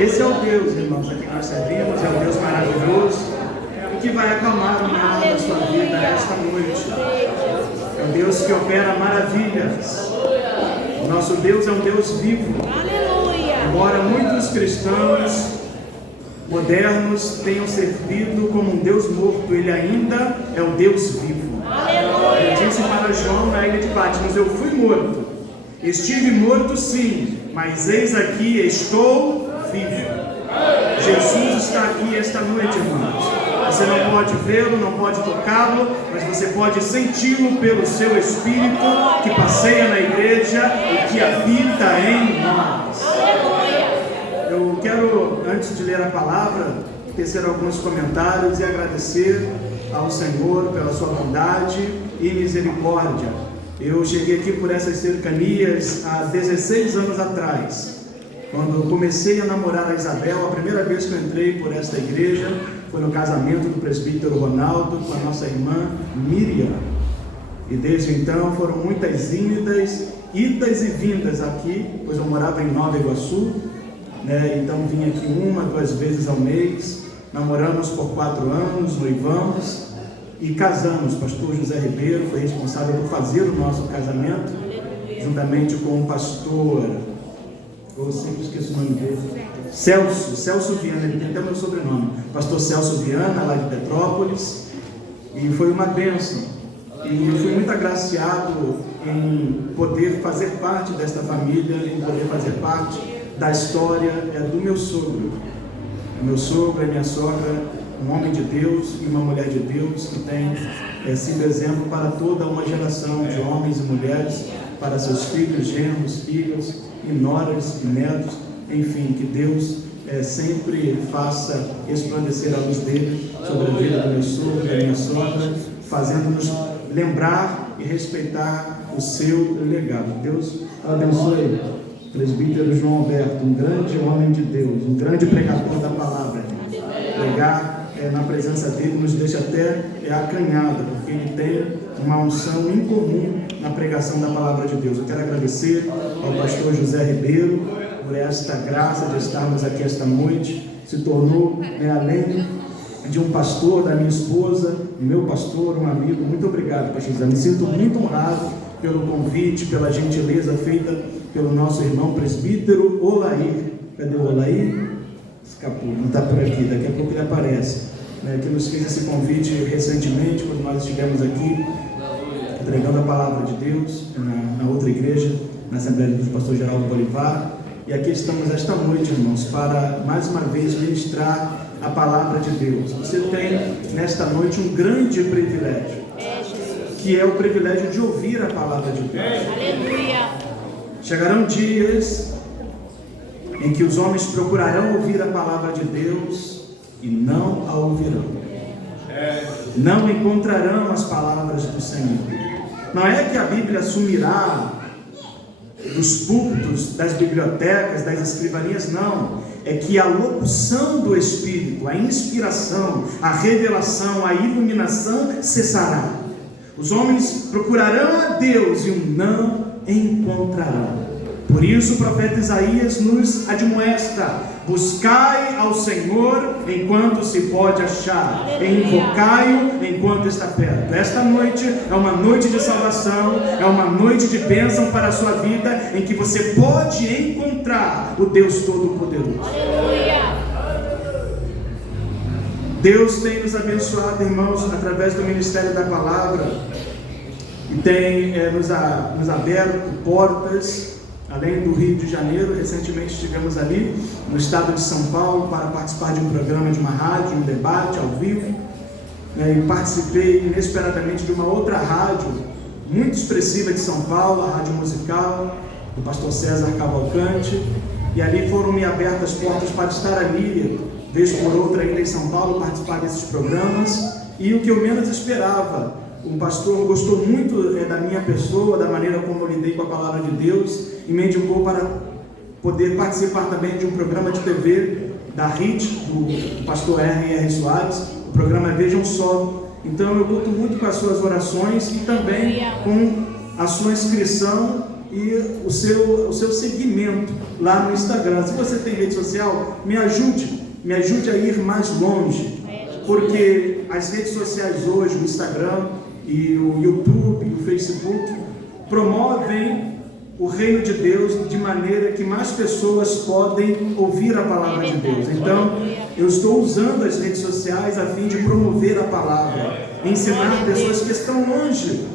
Esse é o Deus, irmãos, a quem nós servimos, é um Deus maravilhoso, que vai acalmar o mar da sua vida esta noite. É um Deus que opera maravilhas. O nosso Deus é um Deus vivo. Embora muitos cristãos modernos tenham servido como um Deus morto, Ele ainda é o Deus vivo. Ele disse para João na ilha de Patmos: eu fui morto, estive morto sim, mas eis aqui, estou vivo. Jesus está aqui esta noite, irmãos. Você não pode vê-lo, não pode tocá-lo, mas você pode senti-lo pelo seu Espírito que passeia na igreja e que habita em nós. Eu quero, antes de ler a palavra, tecer alguns comentários e agradecer ao Senhor pela sua bondade e misericórdia. Eu cheguei aqui por essas cercanias há 16 anos atrás, quando eu comecei a namorar a Isabel. A primeira vez que eu entrei por esta igreja foi no casamento do presbítero Ronaldo com a nossa irmã Miriam. E desde então foram muitas idas e vindas aqui, pois eu morava em Nova Iguaçu, né? Então vinha aqui 1, 2 vezes ao mês. Namoramos por 4 anos, noivamos e casamos. Pastor José Ribeiro foi responsável por fazer o nosso casamento, juntamente com o pastor, eu sempre esqueço o nome dele, Celso Viana, ele tem até o meu sobrenome, pastor Celso Viana, lá de Petrópolis, e foi uma bênção. E eu fui muito agraciado em poder fazer parte desta família, em poder fazer parte da história do meu sogro. Meu sogro e minha sogra, um homem de Deus e uma mulher de Deus, que tem sido exemplo para toda uma geração de homens e mulheres, para seus filhos, genros, filhas, e noras e netos, enfim, que Deus sempre faça resplandecer a luz dele sobre a vida do meu sogro e da minha sogra, fazendo-nos lembrar e respeitar o seu legado. Deus abençoe o presbítero João Alberto, um grande homem de Deus, um grande pregador da palavra. Pregar na presença dele nos deixa até acanhado, porque ele tem uma unção incomum na pregação da palavra de Deus. Eu quero agradecer ao pastor José Ribeiro por esta graça de estarmos aqui esta noite. Se tornou, além de um pastor da minha esposa, meu pastor, um amigo. Muito obrigado, pastor José. Me sinto muito honrado pelo convite, pela gentileza feita pelo nosso irmão presbítero Olair. Cadê o Olair? Escapou, não está por aqui, daqui a pouco ele aparece, que nos fez esse convite recentemente, quando nós estivemos aqui pregando a palavra de Deus na outra igreja, na Assembleia do Pastor Geraldo Bolivar. E aqui estamos esta noite, irmãos, para mais uma vez ministrar a palavra de Deus. Você tem nesta noite um grande privilégio, que é o privilégio de ouvir a palavra de Deus. Aleluia. Chegarão dias em que os homens procurarão ouvir a palavra de Deus e não a ouvirão. Não encontrarão as palavras do Senhor. Não é que a Bíblia sumirá dos púlpitos, das bibliotecas, das escrivanias, não. É que a locução do Espírito, a inspiração, a revelação, a iluminação cessará. Os homens procurarão a Deus e o não encontrarão. Por isso o profeta Isaías nos admoesta: buscai ao Senhor enquanto se pode achar, invocai-o enquanto está perto. Esta noite é uma noite de salvação, é uma noite de bênção para a sua vida, em que você pode encontrar o Deus Todo-Poderoso. Deus tem nos abençoado, irmãos, através do ministério da palavra, e tem nos aberto portas. Além do Rio de Janeiro, recentemente estivemos ali no estado de São Paulo para participar de um programa de uma rádio, um debate ao vivo, e participei inesperadamente de uma outra rádio muito expressiva de São Paulo, a Rádio Musical do pastor César Cavalcante, e ali foram me abertas portas para estar ali, vez por outra ainda em São Paulo, participar desses programas. E o que eu menos esperava, o pastor gostou muito da minha pessoa, da maneira como eu lidei com a palavra de Deus, e me indicou para poder participar também de um programa de TV da RIT, do pastor R.R. Soares, o programa Vejam Só. Então eu conto muito com as suas orações e também com a sua inscrição e o seu seguimento lá no Instagram. Se você tem rede social, me ajude a ir mais longe, porque as redes sociais hoje, o Instagram e o YouTube e o Facebook, promovem o reino de Deus de maneira que mais pessoas podem ouvir a palavra de Deus. Então, eu estou usando as redes sociais a fim de promover a palavra, ensinar pessoas que estão longe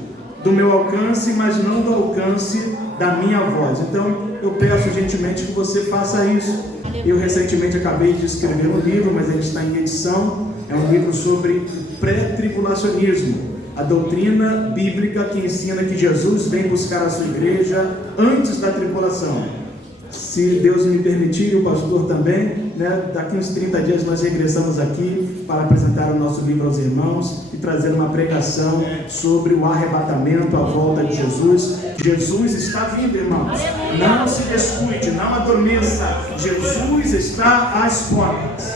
do meu alcance, mas não do alcance da minha voz. Então, eu peço gentilmente que você faça isso. Eu recentemente acabei de escrever um livro, mas ele está em edição. É um livro sobre pré-tribulacionismo, a doutrina bíblica que ensina que Jesus vem buscar a sua igreja antes da tribulação. Se Deus me permitir, e o pastor também, daqui uns 30 dias nós regressamos aqui para apresentar o nosso livro aos irmãos e trazer uma pregação sobre o arrebatamento, a volta de Jesus. Jesus está vindo, irmãos. Não se descuide, não adormeça. Jesus está às portas.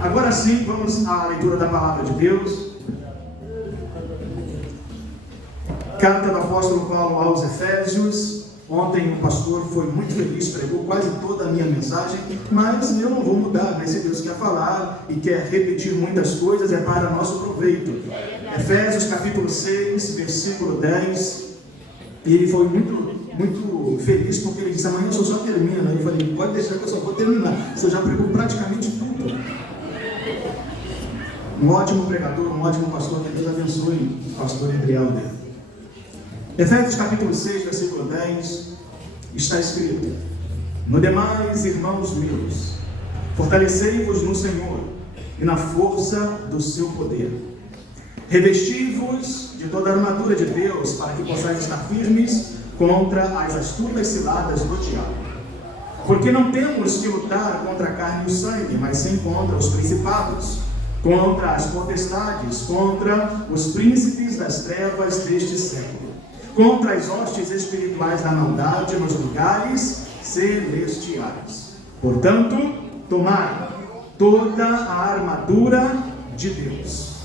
Agora sim, vamos à leitura da palavra de Deus. Carta do apóstolo Paulo aos Efésios. Ontem o pastor foi muito feliz, pregou quase toda a minha mensagem, mas eu não vou mudar, né? Se Deus quer falar e quer repetir muitas coisas, é para nosso proveito. Efésios capítulo 6, versículo 10, e ele foi muito feliz, porque ele disse: amanhã eu só termina. Eu falei: pode deixar que eu só vou terminar, você já pregou praticamente tudo. Um ótimo pregador, um ótimo pastor, que Deus abençoe o pastor Adrialdo. Efésios capítulo 6, versículo 10, está escrito: no demais, irmãos meus, fortalecei-vos no Senhor e na força do seu poder. Revesti-vos de toda a armadura de Deus, para que possais estar firmes contra as astutas ciladas do diabo. Porque não temos que lutar contra a carne e o sangue, mas sim contra os principados, contra as potestades, contra os príncipes das trevas deste século, contra as hostes espirituais da maldade nos lugares celestiais. Portanto, tomai toda a armadura de Deus,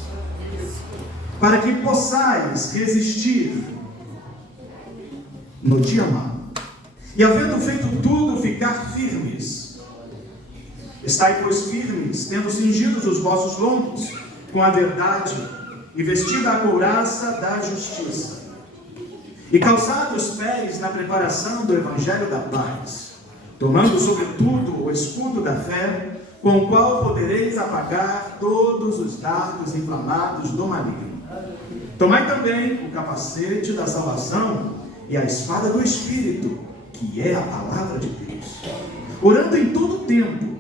para que possais resistir no dia mau, e havendo feito tudo, ficar firmes. Estai, pois, firmes, tendo cingidos os vossos lombos com a verdade, e vestida a couraça da justiça, e calçados os pés na preparação do evangelho da paz, tomando sobretudo o escudo da fé, com o qual podereis apagar todos os dardos inflamados do maligno. Tomai também o capacete da salvação e a espada do Espírito, que é a palavra de Deus, orando em todo tempo,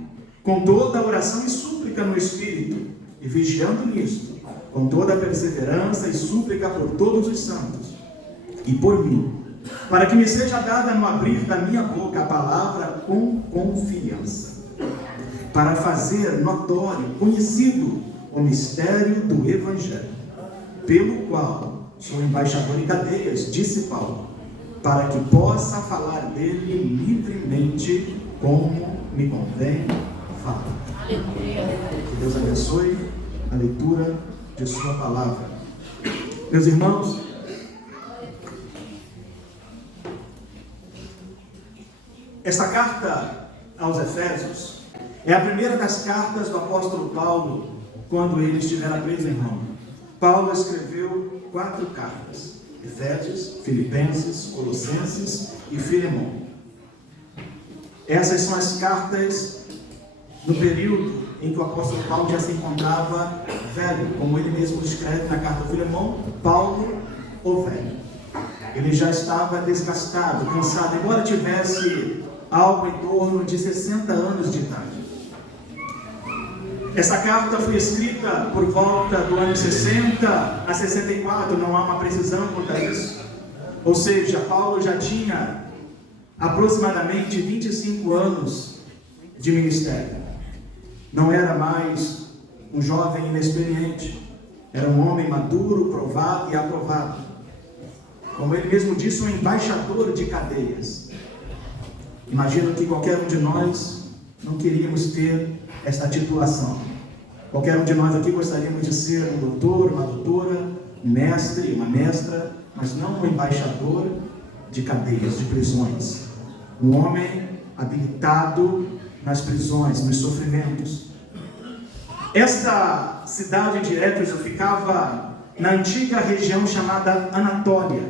com toda a oração e súplica no Espírito, e vigiando nisto, com toda a perseverança e súplica por todos os santos, e por mim, para que me seja dada no abrir da minha boca a palavra com confiança, para fazer notório, conhecido, o mistério do Evangelho, pelo qual sou embaixador em cadeias, disse Paulo, para que possa falar dele livremente, como me convém falar. Que Deus abençoe a leitura de sua palavra. Meus irmãos, esta carta aos Efésios é a primeira das cartas do apóstolo Paulo quando ele estivera preso em Roma. Paulo escreveu 4 cartas: Efésios, Filipenses, Colossenses e Filemão. Essas são as cartas no período em que o apóstolo Paulo já se encontrava velho, como ele mesmo escreve na carta ao Filemão, Paulo, o velho. Ele já estava desgastado, cansado, embora tivesse algo em torno de 60 anos de idade. Essa carta foi escrita por volta do ano 60 a 64, não há uma precisão quanto a isso. Ou seja, Paulo já tinha aproximadamente 25 anos de ministério. Não era mais um jovem inexperiente, era um homem maduro, provado e aprovado. Como ele mesmo disse, um embaixador de cadeias. Imagino que qualquer um de nós não queríamos ter esta titulação. Qualquer um de nós aqui gostaríamos de ser um doutor, uma doutora, um mestre, uma mestra, mas não um embaixador de cadeias, de prisões. Um homem habilitado nas prisões, nos sofrimentos. Esta cidade de Éfeso ficava na antiga região chamada Anatólia,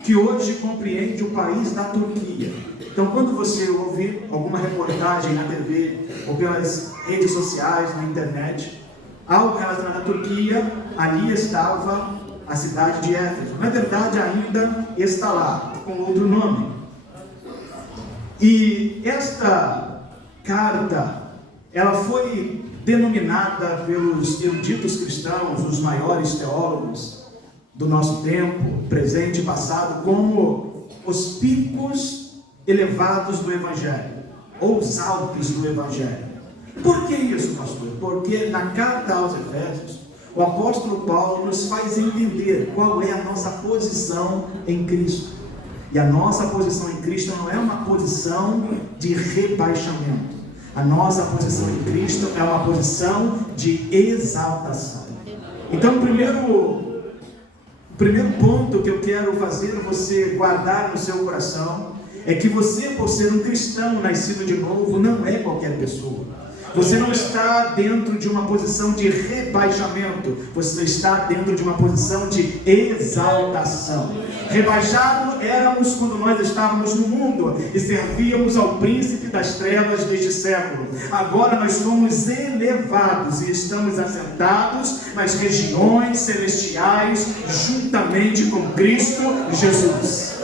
que hoje compreende o país da Turquia. Então, quando você ouvir alguma reportagem na TV ou pelas redes sociais, na internet, algo relacionado à Turquia, ali estava a cidade de Éfeso. Na verdade, ainda está lá, com outro nome. E esta carta, ela foi denominada pelos eruditos cristãos, os maiores teólogos do nosso tempo, presente e passado, como os picos elevados do Evangelho, ou os Alpes do Evangelho. Por que isso, pastor? Porque na carta aos Efésios, o apóstolo Paulo nos faz entender qual é a nossa posição em Cristo. E a nossa posição em Cristo não é uma posição de rebaixamento. A nossa posição em Cristo é uma posição de exaltação. Então, o primeiro ponto que eu quero fazer você guardar no seu coração é que você, por ser um cristão nascido de novo, não é qualquer pessoa. Você não está dentro de uma posição de rebaixamento, você está dentro de uma posição de exaltação. Rebaixado éramos quando nós estávamos no mundo e servíamos ao príncipe das trevas deste século. Agora nós somos elevados e estamos assentados nas regiões celestiais, juntamente com Cristo Jesus.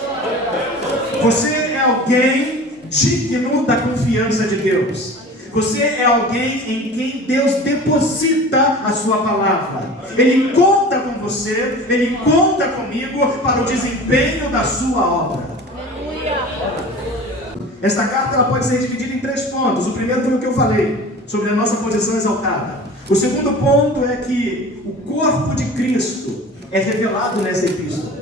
Você é alguém digno da confiança de Deus. Você é alguém em quem Deus deposita a sua palavra. Ele conta com você, Ele conta comigo para o desempenho da sua obra. Esta carta ela pode ser dividida em 3 pontos. O primeiro foi o que eu falei, sobre a nossa posição exaltada. O segundo ponto é que o corpo de Cristo é revelado nessa epístola.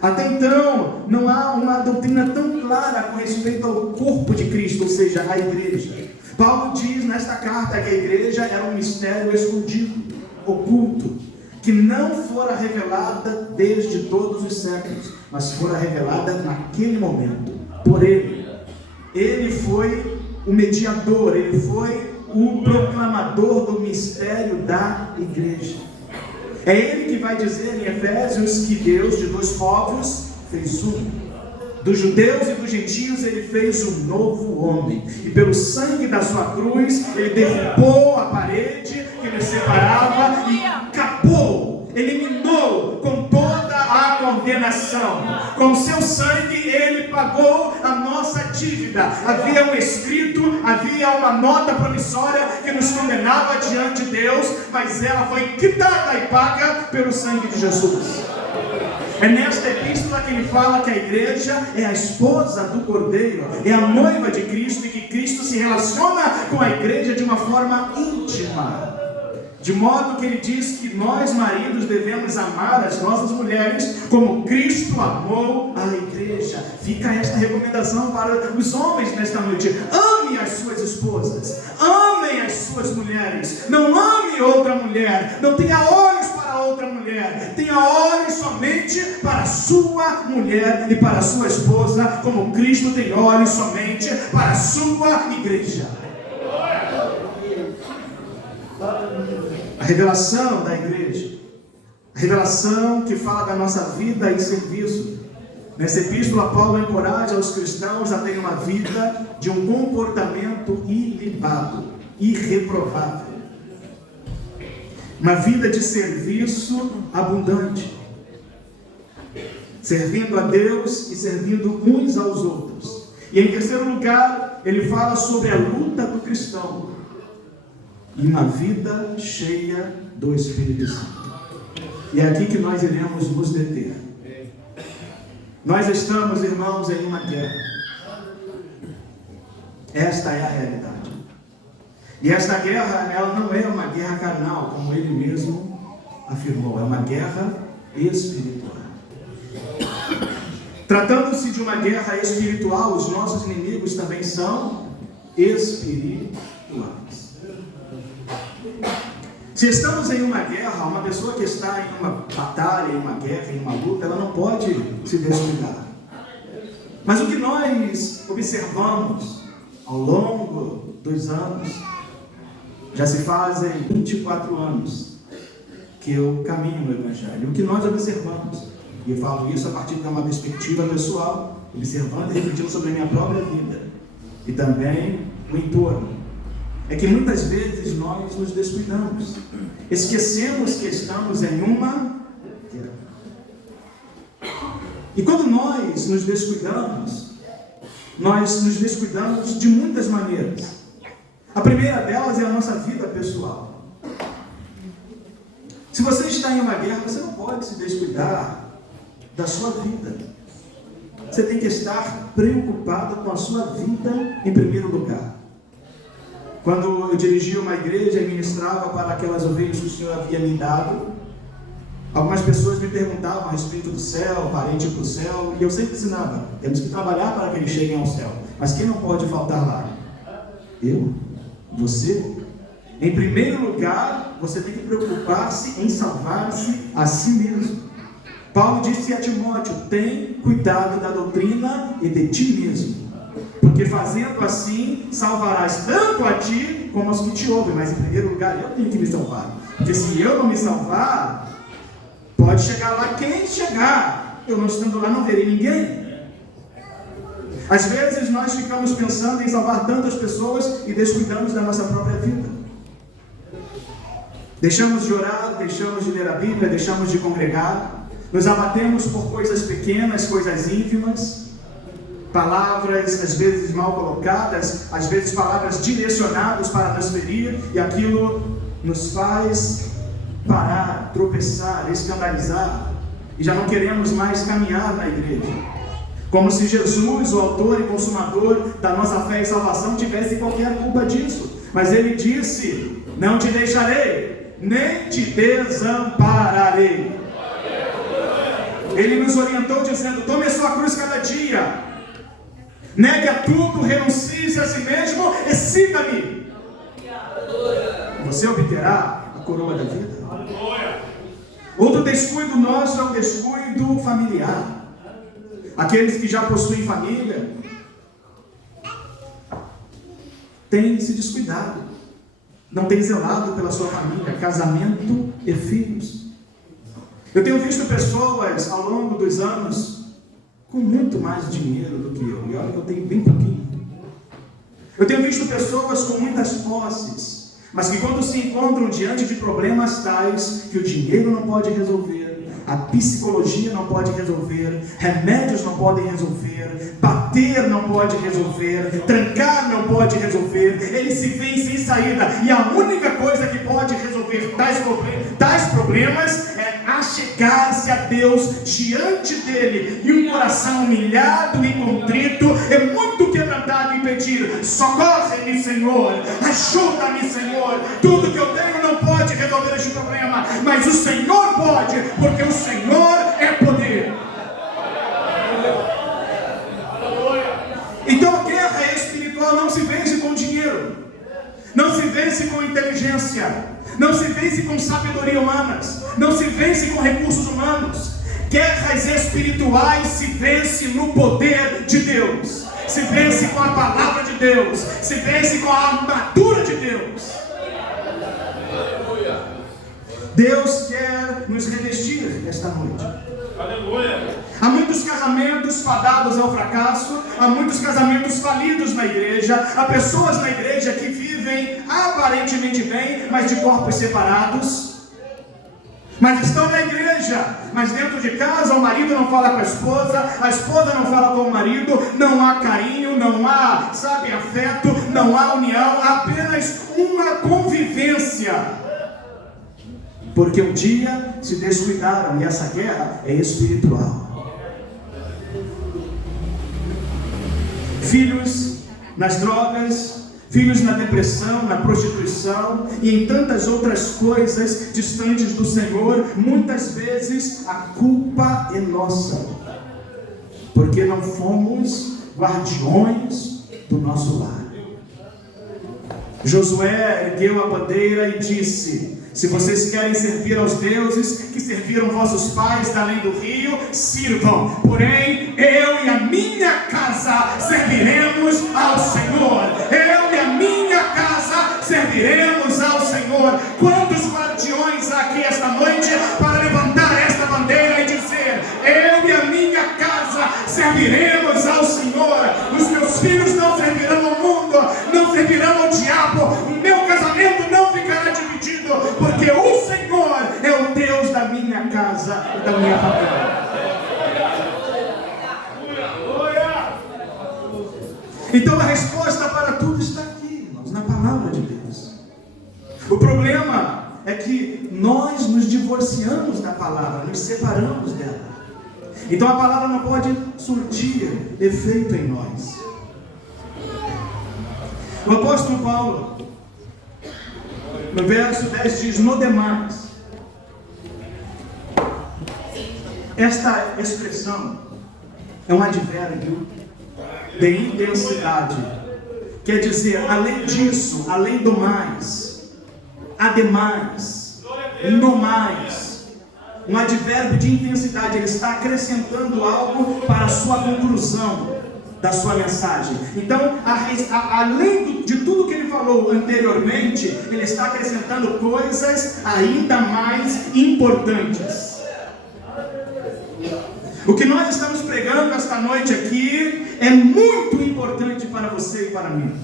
Até então, não há uma doutrina tão clara com respeito ao corpo de Cristo, ou seja, a igreja. Paulo diz nesta carta que a igreja era um mistério escondido, oculto, que não fora revelada desde todos os séculos, mas fora revelada naquele momento, por Ele. Ele foi o mediador, Ele foi o proclamador do mistério da igreja. É Ele que vai dizer em Efésios que Deus de 2 povos fez um. Dos judeus e dos gentios Ele fez um novo homem. E pelo sangue da sua cruz Ele derrubou a parede que nos separava e acabou, eliminou com toda a condenação. Com seu sangue Ele pagou a nossa dívida. Havia um escrito, havia uma nota promissória que nos condenava diante de Deus, mas ela foi quitada e paga pelo sangue de Jesus. É nesta epístola que ele fala que a igreja é a esposa do Cordeiro, é a noiva de Cristo, e que Cristo se relaciona com a igreja de uma forma íntima. De modo que ele diz que nós, maridos, devemos amar as nossas mulheres como Cristo amou a igreja. Fica esta recomendação para os homens nesta noite: ame as suas esposas, amem as suas mulheres, não ame outra mulher, não tenha olhos para outra mulher, tenha olhos somente para a sua mulher e para a sua esposa, como Cristo tem olhos somente para a sua igreja. A revelação da igreja, a revelação que fala da nossa vida e serviço. Nessa epístola, Paulo encoraja os cristãos a terem uma vida de um comportamento ilibado, irreprovável. Uma vida de serviço abundante, servindo a Deus e servindo uns aos outros. E em terceiro lugar, ele fala sobre a luta do cristão e uma vida cheia do Espírito Santo. E é aqui que nós iremos nos deter. Nós estamos, irmãos, em uma guerra. Esta é a realidade. E esta guerra, ela não é uma guerra carnal, como ele mesmo afirmou. É uma guerra espiritual. Tratando-se de uma guerra espiritual, os nossos inimigos também são espirituais. Se estamos em uma guerra, uma pessoa que está em uma batalha, em uma guerra, em uma luta, ela não pode se descuidar. Mas o que nós observamos ao longo dos anos, já se fazem 24 anos que eu caminho no Evangelho, o que nós observamos, e eu falo isso a partir de uma perspectiva pessoal, observando e refletindo sobre a minha própria vida, e também o entorno, é que muitas vezes nós nos descuidamos, esquecemos que estamos em uma guerra. E quando nós nos descuidamos de muitas maneiras. A primeira delas é a nossa vida pessoal. Se você está em uma guerra, você não pode se descuidar da sua vida. Você tem que estar preocupado com a sua vida em primeiro lugar. Quando eu dirigia uma igreja e ministrava para aquelas ovelhas que o Senhor havia me dado, algumas pessoas me perguntavam a respeito do céu, parente para o céu, e eu sempre ensinava, temos que trabalhar para que eles cheguem ao céu. Mas quem não pode faltar lá? Eu? Você? Em primeiro lugar, você tem que preocupar-se em salvar-se a si mesmo. Paulo disse a Timóteo, tem cuidado da doutrina e de ti mesmo, porque fazendo assim, salvarás tanto a ti como aos que te ouvem. Mas em primeiro lugar, eu tenho que me salvar, porque se eu não me salvar, pode chegar lá quem chegar, eu não estando lá não verei ninguém. Às vezes nós ficamos pensando em salvar tantas pessoas e descuidamos da nossa própria vida. Deixamos de orar, deixamos de ler a Bíblia, deixamos de congregar, nos abatemos por coisas pequenas, coisas ínfimas, palavras às vezes mal colocadas, às vezes palavras direcionadas para nos ferir, e aquilo nos faz parar, tropeçar, escandalizar, e já não queremos mais caminhar na igreja, como se Jesus, o autor e consumador da nossa fé e salvação, tivesse qualquer culpa disso. Mas ele disse, não te deixarei, nem te desampararei. Ele nos orientou dizendo, tome a sua cruz cada dia, negue a tudo, renuncie-se a si mesmo e siga-me. Você obterá a coroa da vida. Outro descuido nosso é o descuido familiar. Aqueles que já possuem família têm se descuidado, não têm zelado pela sua família, casamento e filhos. Eu tenho visto pessoas ao longo dos anos com muito mais dinheiro do que eu, e olha que eu tenho bem pouquinho. Eu tenho visto pessoas com muitas posses, mas que quando se encontram diante de problemas tais que o dinheiro não pode resolver, a psicologia não pode resolver, remédios não podem resolver, bater não pode resolver, trancar não pode resolver, eles se veem sem saída, e a única coisa que pode resolver tais problemas é achegar-se a Deus diante dele, e um coração humilhado e contrito, é muito quebrantado e pedir, socorre-me Senhor, ajuda-me Senhor, tudo que eu tenho não pode resolver este problema, mas o Senhor pode, porque o Senhor é poder. Então a guerra espiritual não se vence com dinheiro, não se vence com inteligência, não se vence com sabedoria humanas, não se vence com recursos humanos. Guerras espirituais se vence no poder de Deus, se vence com a palavra de Deus, se vence com a armadura de Deus. Deus quer nos revestir esta noite. Aleluia. Há muitos casamentos fadados ao fracasso, há muitos casamentos falidos na igreja, há pessoas na igreja que vivem aparentemente bem, mas de corpos separados, mas estão na igreja, mas dentro de casa o marido não fala com a esposa não fala com o marido, não há carinho, não há, afeto, não há união, há apenas uma convivência. Porque um dia se descuidaram, e essa guerra é espiritual. Filhos nas drogas, filhos na depressão, na prostituição e em tantas outras coisas distantes do Senhor. Muitas vezes a culpa é nossa, porque não fomos guardiões do nosso lar. Josué ergueu a bandeira e disse: se vocês querem servir aos deuses que serviram vossos pais da além do rio, sirvam. Porém, eu e a minha casa serviremos ao Senhor. Eu e a minha casa serviremos ao Senhor. Quantos guardiões há aqui esta noite para levantar esta bandeira e dizer: eu e a minha casa serviremos ao Senhor. Os meus filhos não servirão ao mundo, não servirão ao diabo. O meu casamento não ficará dividido, porque o Senhor é o Deus da minha casa e da minha família. Então a resposta para tudo está aqui, irmãos, na palavra de Deus. O problema é que nós nos divorciamos da palavra, nos separamos dela. Então a palavra não pode surtir efeito em nós. O apóstolo Paulo, no verso 10 diz: no demais. Esta expressão é um advérbio de intensidade. Quer dizer, além disso, além do mais, ademais, no mais. Um advérbio de intensidade. Ele está acrescentando algo para a sua conclusão da sua mensagem. Então, além de tudo que ele falou anteriormente, ele está acrescentando coisas ainda mais importantes. O que nós estamos pregando esta noite aqui é muito importante para você e para mim.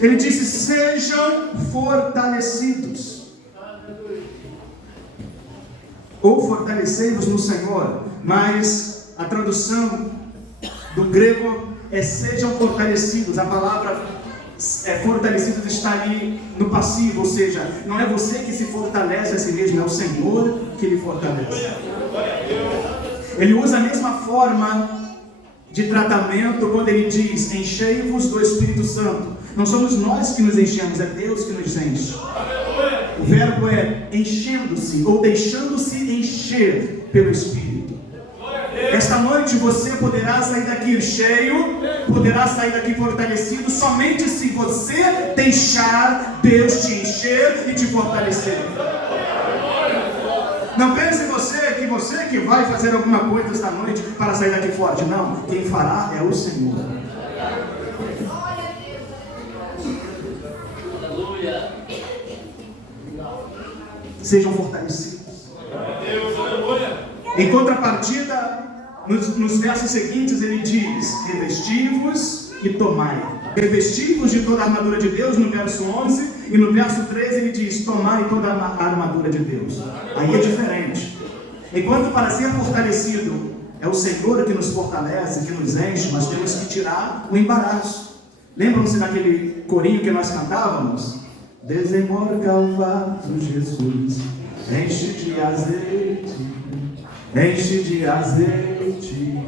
Ele disse: sejam fortalecidos. Ou fortalecei-vos no Senhor. Mas a tradução do grego é sejam fortalecidos. A palavra fortalecidos está ali no passivo, ou seja, não é você que se fortalece a si mesmo, é o Senhor que lhe fortalece. Ele usa a mesma forma de tratamento quando ele diz: enchei-vos do Espírito Santo. Não somos nós que nos enchemos, é Deus que nos enche. O verbo é enchendo-se ou deixando-se encher pelo Espírito. Esta noite você poderá sair daqui cheio, poderá sair daqui fortalecido, somente se você deixar Deus te encher e te fortalecer. Não pense você que vai fazer alguma coisa esta noite para sair daqui forte. Não, quem fará é o Senhor. Sejam fortalecidos. Em contrapartida, nos versos seguintes ele diz: revesti-vos e tomai. Revesti-vos de toda a armadura de Deus, no verso 11. E no verso 13 ele diz: tomai toda a armadura de Deus. Aí é diferente. Enquanto para ser fortalecido é o Senhor que nos fortalece, que nos enche, nós temos que tirar o embaraço. Lembram-se daquele corinho que nós cantávamos? Desemborca o vaso, Jesus, enche de azeite, enche de azeite,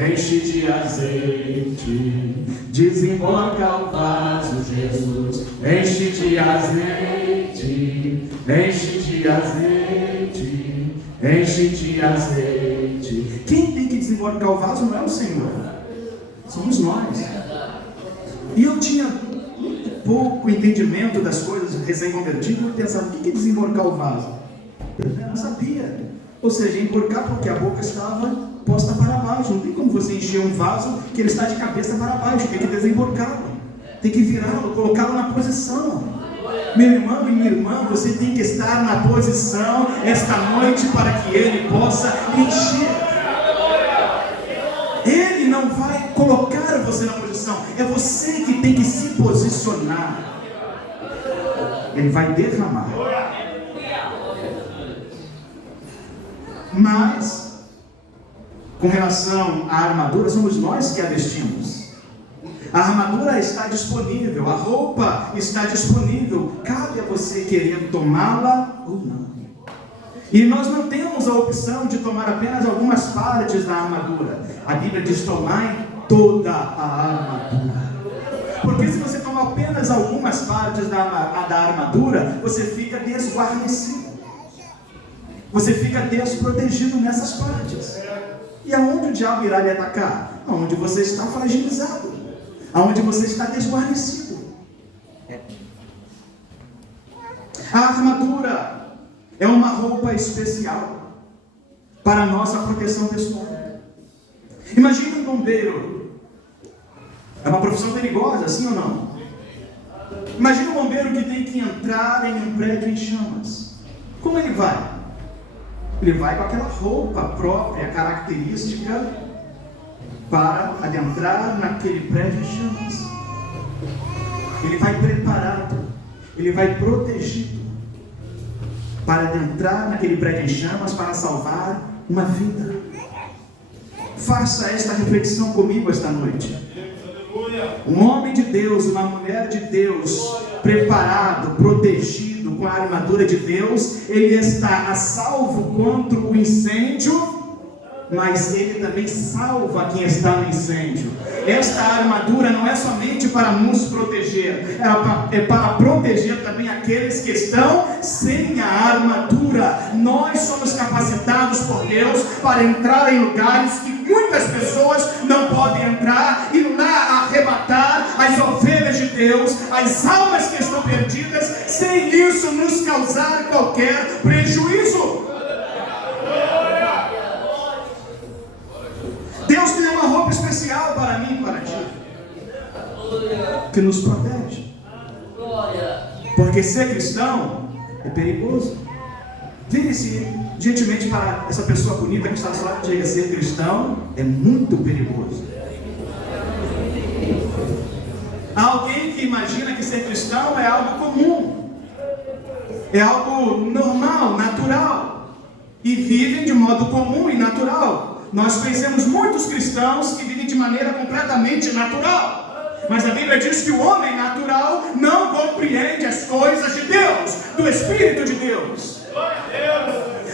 enche de azeite. Desemborca o vaso, Jesus, enche de azeite, enche de azeite, enche de azeite. Quem tem que desemborcar o vaso não é o Senhor, somos nós. E eu tinha muito pouco entendimento das coisas, recém-convertido, eu pensava: o que é desemborcar o vaso? Eu não sabia. Ou seja, emborcar porque a boca estava posta para baixo. Não tem como você encher um vaso que ele está de cabeça para baixo. Tem que desemborcá-lo, tem que virá-lo, colocá-lo na posição. Meu irmão e minha irmã, você tem que estar na posição esta noite para que ele possa encher. Ele não vai colocar você na posição, é você que tem que se posicionar. Ele vai derramar. Mas, com relação à armadura, somos nós que a vestimos. A armadura está disponível, a roupa está disponível. Cabe a você querer tomá-la ou não. E nós não temos a opção de tomar apenas algumas partes da armadura. A Bíblia diz: tomai toda a armadura. Porque se você tomar apenas algumas partes da armadura, você fica desguarnecido. Você fica desprotegido nessas partes. E aonde o diabo irá lhe atacar? Onde você está fragilizado. aonde você está desguarnecido. A armadura é uma roupa especial para a nossa proteção pessoal. Imagine um bombeiro. É uma profissão perigosa, sim ou não? Imagine um bombeiro que tem que entrar em um prédio em chamas. Como ele vai? Ele vai com aquela roupa própria, característica, para adentrar naquele prédio em chamas. Ele vai preparado, ele vai protegido para adentrar naquele prédio em chamas, para salvar uma vida. Faça esta reflexão comigo esta noite. Um homem de Deus, uma mulher de Deus, preparado, protegido com a armadura de Deus, ele está a salvo contra o incêndio, mas ele também salva quem está no incêndio. Esta armadura não é somente para nos proteger, é para proteger também aqueles que estão sem a armadura. Nós somos capacitados por Deus para entrar em lugares que muitas pessoas não podem entrar e lá arrebatar as ovelhas de Deus, as almas que estão perdidas, sem isso nos causar qualquer prejuízo. Deus tem uma roupa especial para mim e para ti, que nos protege. Porque ser cristão é perigoso. Vire-se gentilmente para essa pessoa bonita que está ao seu lado e diga: ser cristão é muito perigoso. Alguém que imagina que ser cristão é algo comum, é algo normal, natural, e vivem de modo comum e natural. Nós conhecemos muitos cristãos que vivem de maneira completamente natural, mas a Bíblia diz que o homem natural não compreende as coisas de Deus, do Espírito de Deus.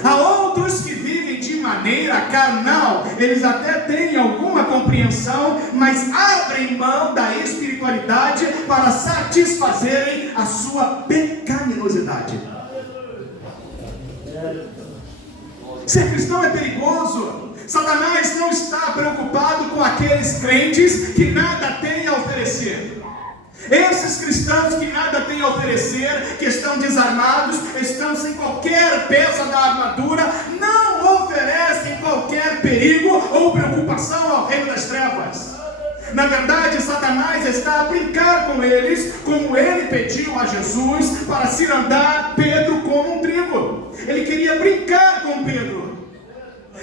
Há outros que vivem de maneira carnal, eles até têm alguma compreensão, mas abrem mão da espiritualidade para satisfazerem a sua pecaminosidade. Ser cristão é perigoso. Satanás não está preocupado com aqueles crentes que nada têm a oferecer. Esses cristãos que nada têm a oferecer, que estão desarmados, estão sem qualquer peça da armadura, não oferecem qualquer perigo ou preocupação ao reino das trevas. Na verdade, Satanás está a brincar com eles, como ele pediu a Jesus para cirandar Pedro como um trigo. Ele queria brincar com Pedro.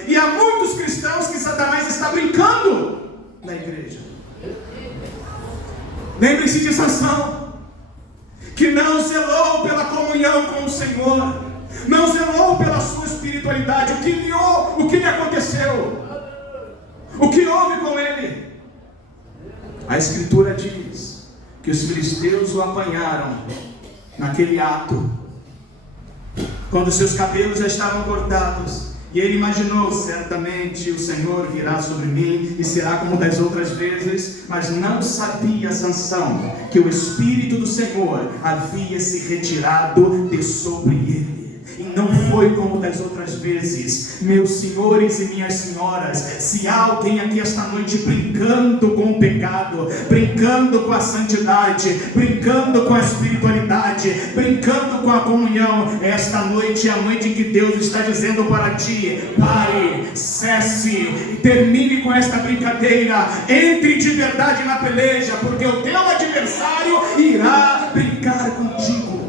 E há muitos cristãos que Satanás está brincando na igreja. Lembre-se de Sansão, que não zelou pela comunhão com o Senhor, não zelou pela sua espiritualidade. O que lhe aconteceu? O que houve com ele? A Escritura diz que os filisteus o apanharam naquele ato, quando seus cabelos já estavam cortados. E ele imaginou: certamente o Senhor virá sobre mim e será como das outras vezes. Mas não sabia Sansão que o Espírito do Senhor havia se retirado de sobre ele. E não foi como das outras vezes. Meus senhores e minhas senhoras, se há alguém aqui esta noite brincando com o pecado, brincando com a santidade, brincando com a espiritualidade, brincando com a comunhão, esta noite é a noite em que Deus está dizendo para ti: pare, cesse, termine com esta brincadeira, entre de verdade na peleja, porque o teu adversário irá brincar contigo.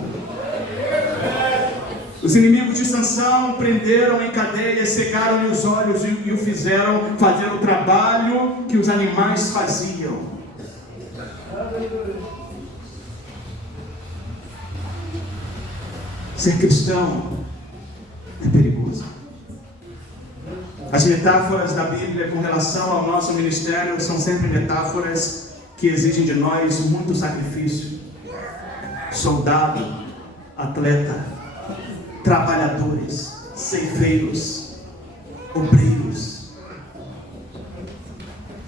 Os inimigos de Sansão prenderam em cadeias, cegaram-lhe os olhos e o fizeram fazer o trabalho que os animais faziam. Ser cristão é perigoso. As metáforas da Bíblia com relação ao nosso ministério são sempre metáforas que exigem de nós muito sacrifício. Soldado, atleta, trabalhadores, ceifeiros, obreiros.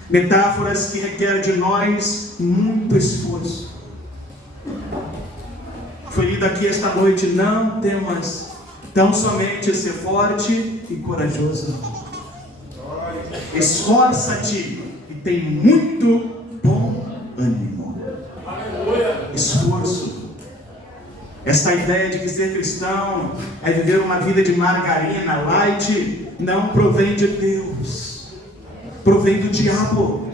Metáforas que requerem de nós muito esforço. Foi lido aqui esta noite: não temas, tão somente ser forte e corajoso. Esforça-te e tem muito bom ânimo. Essa ideia de que ser cristão é viver uma vida de margarina, light, não provém de Deus, provém do diabo.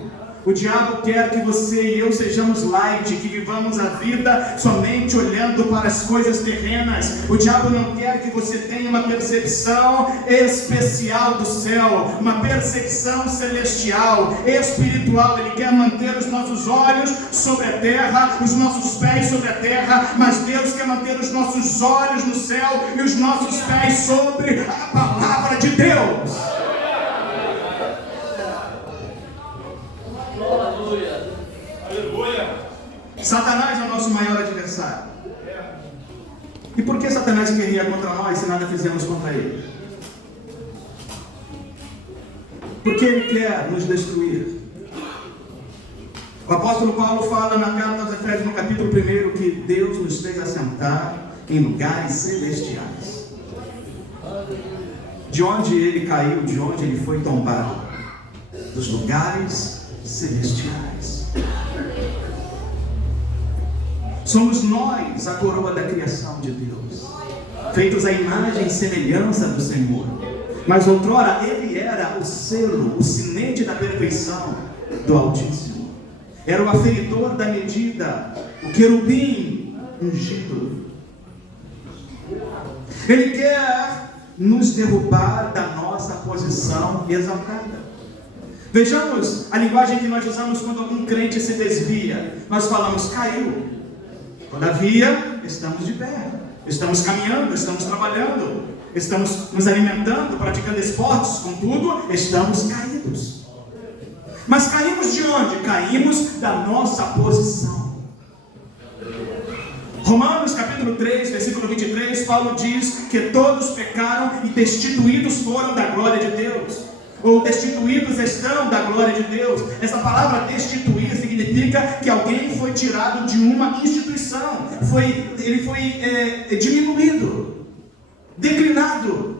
O diabo quer que você e eu sejamos light, que vivamos a vida somente olhando para as coisas terrenas. O diabo não quer que você tenha uma percepção especial do céu, uma percepção celestial, espiritual. Ele quer manter os nossos olhos sobre a terra, os nossos pés sobre a terra, mas Deus quer manter os nossos olhos no céu e os nossos pés sobre a palavra de Deus. Satanás é o nosso maior adversário. E por que Satanás queria contra nós se nada fizemos contra ele? Porque ele quer nos destruir. O apóstolo Paulo fala na carta aos Efésios, no capítulo 1, que Deus nos fez assentar em lugares celestiais. De onde ele caiu, de onde ele foi tombado? Dos lugares celestiais. Somos nós a coroa da criação de Deus, feitos à imagem e semelhança do Senhor. Mas outrora ele era o selo, o sinete da perfeição do Altíssimo. Era o aferidor da medida, o querubim ungido. Ele quer nos derrubar da nossa posição exaltada. Vejamos a linguagem que nós usamos quando algum crente se desvia. Nós falamos, caiu. Todavia, estamos de pé, estamos caminhando, estamos trabalhando, estamos nos alimentando, praticando esportes, contudo, estamos caídos. Mas caímos de onde? Caímos da nossa posição. Romanos capítulo 3, versículo 23, Paulo diz que todos pecaram e destituídos foram da glória de Deus. Ou destituídos estão da glória de Deus. Essa palavra destituir significa que alguém foi tirado de uma instituição, ele foi diminuído, declinado.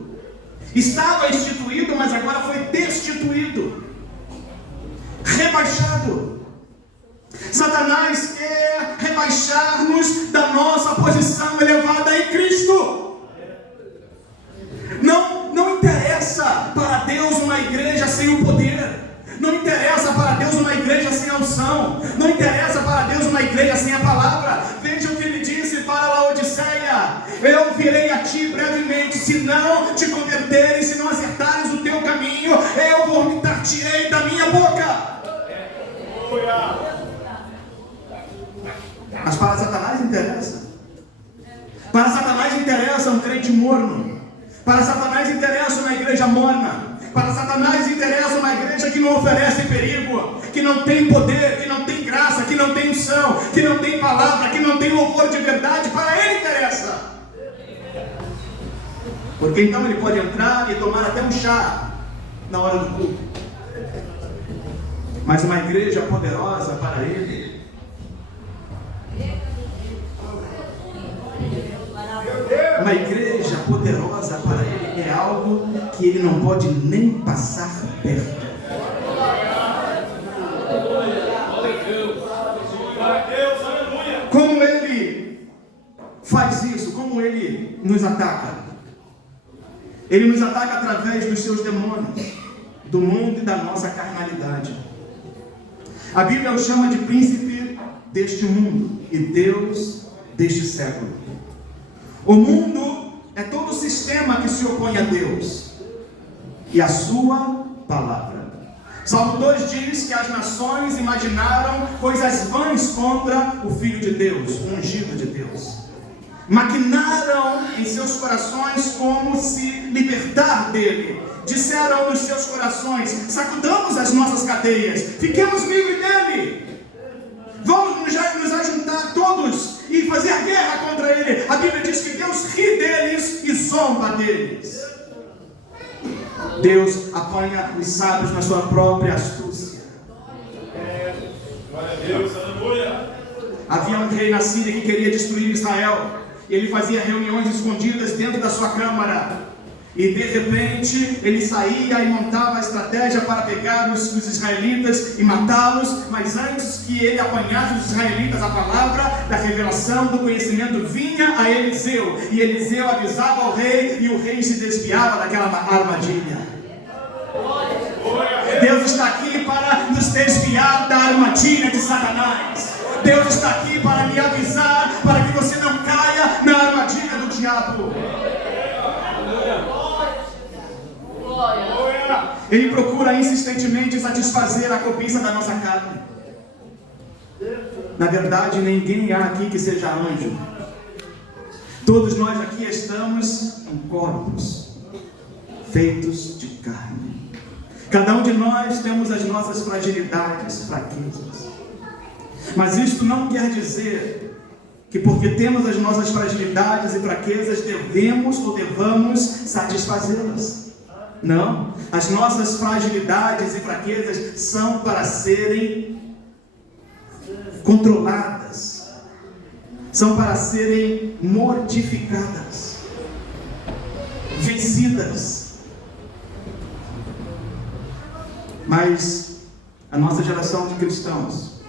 Estava instituído, mas agora foi destituído, rebaixado. Satanás quer rebaixar-nos da nossa posição elevada em Cristo. Não interessa para Deus uma igreja sem o poder. Não interessa para Deus uma igreja sem a unção. Não interessa para Deus uma igreja sem a palavra. Veja o que ele disse para Laodiceia: eu virei a ti brevemente, se não te converteres, se não acertares o teu caminho, eu vomitar-te-ei da minha boca. Mas para Satanás interessa. Para Satanás interessa um crente morno. Para Satanás interessa uma igreja morna. Para Satanás interessa uma igreja que não oferece perigo, que não tem poder, que não tem graça, que não tem unção, que não tem palavra, que não tem louvor de verdade. Para ele interessa. Porque então ele pode entrar e tomar até um chá na hora do culto. Mas uma igreja poderosa para ele, uma igreja poderosa para ele é algo que ele não pode nem passar perto. Como ele faz isso? Como ele nos ataca? Ele nos ataca através dos seus demônios, do mundo e da nossa carnalidade. A Bíblia o chama de príncipe deste mundo e Deus deste século. O mundo é todo o sistema que se opõe a Deus e a sua palavra. Salmo 2 diz que as nações imaginaram coisas vãs contra o Filho de Deus, o ungido de Deus. Maquinaram em seus corações como se libertar dele. Disseram nos seus corações: sacudamos as nossas cadeias, fiquemos livres dele. Vamos nos ajuntar todos e fazer guerra contra ele. A Bíblia diz que Deus ri deles e zomba deles. Deus apanha os sábios na sua própria astúcia. Glória a Deus, aleluia. Havia um rei na Síria que queria destruir Israel. Ele fazia reuniões escondidas dentro da sua câmara. E de repente ele saía e montava a estratégia para pegar os israelitas e matá-los. Mas antes que ele apanhasse os israelitas, a palavra da revelação, do conhecimento vinha a Eliseu. E Eliseu avisava ao rei e o rei se desviava daquela armadilha. Deus está aqui para nos desviar da armadilha de Satanás. Deus está aqui para me avisar, para que você não caia na armadilha do diabo. Ele procura insistentemente satisfazer a cobiça da nossa carne. Na verdade, ninguém há aqui que seja anjo. Todos nós aqui estamos em corpos feitos de carne. Cada um de nós temos as nossas fragilidades, fraquezas. Mas isto não quer dizer que porque temos as nossas fragilidades e fraquezas devemos ou devamos satisfazê-las. Não, as nossas fragilidades e fraquezas são para serem controladas, são para serem mortificadas, vencidas. Mas a nossa geração de cristãos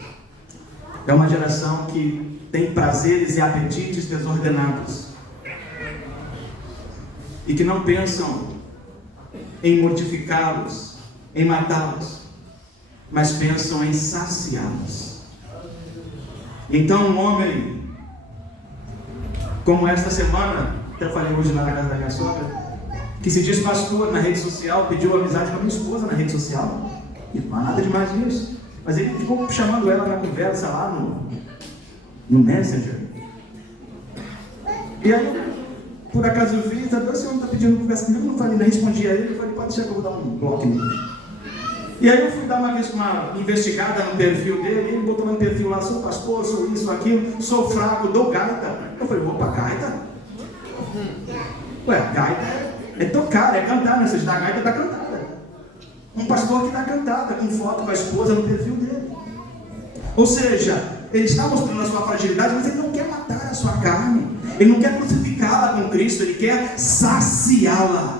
é uma geração que tem prazeres e apetites desordenados e que não pensam em mortificá-los, em matá-los, mas pensam em saciá-los. Então um homem, como esta semana, até falei hoje lá na casa da minha sogra, que se diz pastor na rede social, pediu amizade com a minha esposa na rede social, e não há nada demais nisso, mas ele ficou chamando ela na conversa lá no Messenger. E aí, por acaso eu vi, o senhor está pedindo conversa comigo, eu não falei, não respondi a ele, eu falei, pode deixar que eu vou dar um bloco nele. E aí eu fui dar uma investigada no perfil dele, ele botou no perfil lá, sou pastor, sou isso, aquilo, sou fraco, dou gaita. Eu falei, opa, gaita? Ué, gaita é tocar, é cantar, não sei se dá gaita, dá cantada. Um pastor que dá cantada, com foto com a esposa no perfil dele. Ou seja, ele está mostrando a sua fragilidade, mas ele não quer matar a sua carne. Ele não quer crucificá-la com Cristo, ele quer saciá-la.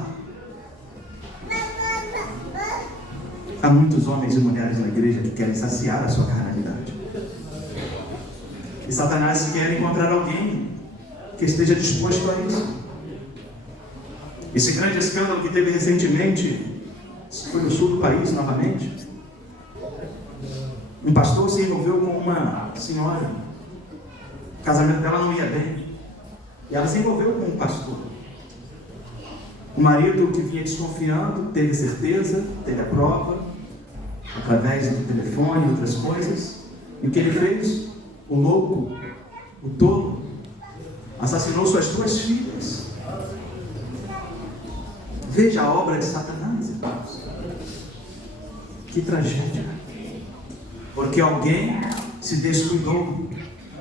Há muitos homens e mulheres na igreja que querem saciar a sua carnalidade. E Satanás quer encontrar alguém que esteja disposto a isso. Esse grande escândalo que teve recentemente, foi no sul do país novamente, um pastor se envolveu com uma senhora, o casamento dela não ia bem, e ela se envolveu com um pastor. O marido, que vinha desconfiando, teve certeza, teve a prova, através do telefone e outras coisas. E o que ele fez? O louco, o tolo, assassinou suas duas filhas. Veja a obra de Satanás, irmãos. Que tragédia. Porque alguém se descuidou,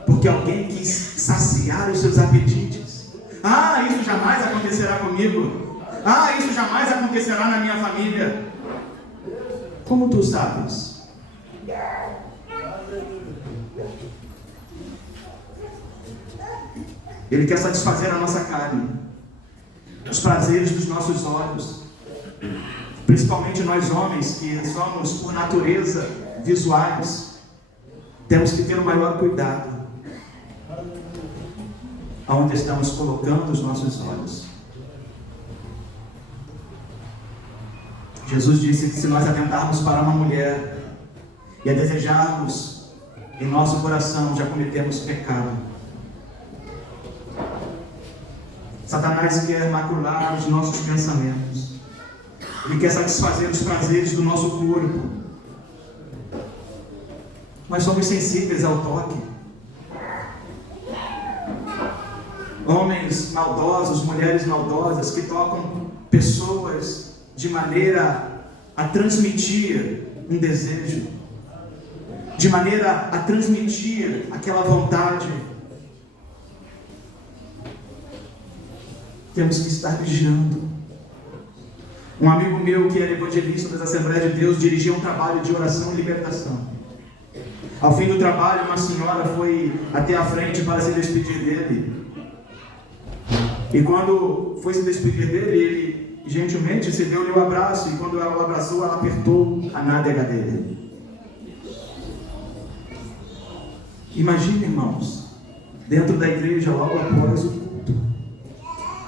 porque alguém quis saciar os seus apetites. Ah, isso jamais acontecerá comigo. Ah, isso jamais acontecerá na minha família. Como tu sabes? Ele quer satisfazer a nossa carne, os prazeres dos nossos olhos, principalmente nós homens que somos por natureza visuais. Temos que ter o maior cuidado aonde estamos colocando os nossos olhos. Jesus disse que se nós atentarmos para uma mulher e a desejarmos em nosso coração, já cometemos pecado. Satanás quer macular os nossos pensamentos. Ele quer satisfazer os prazeres do nosso corpo. Nós somos sensíveis ao toque. Homens maldosos, mulheres maldosas que tocam pessoas de maneira a transmitir um desejo, de maneira a transmitir aquela vontade. Temos que estar vigiando. Um amigo meu que era evangelista das Assembleias de Deus dirigia um trabalho de oração e libertação. Ao fim do trabalho, uma senhora foi até a frente para se despedir dele. E quando foi se despedir dele, ele e gentilmente se deu-lhe o abraço, e quando ela o abraçou, ela apertou a nádega dele. Imagine, irmãos, dentro da igreja, logo após o culto,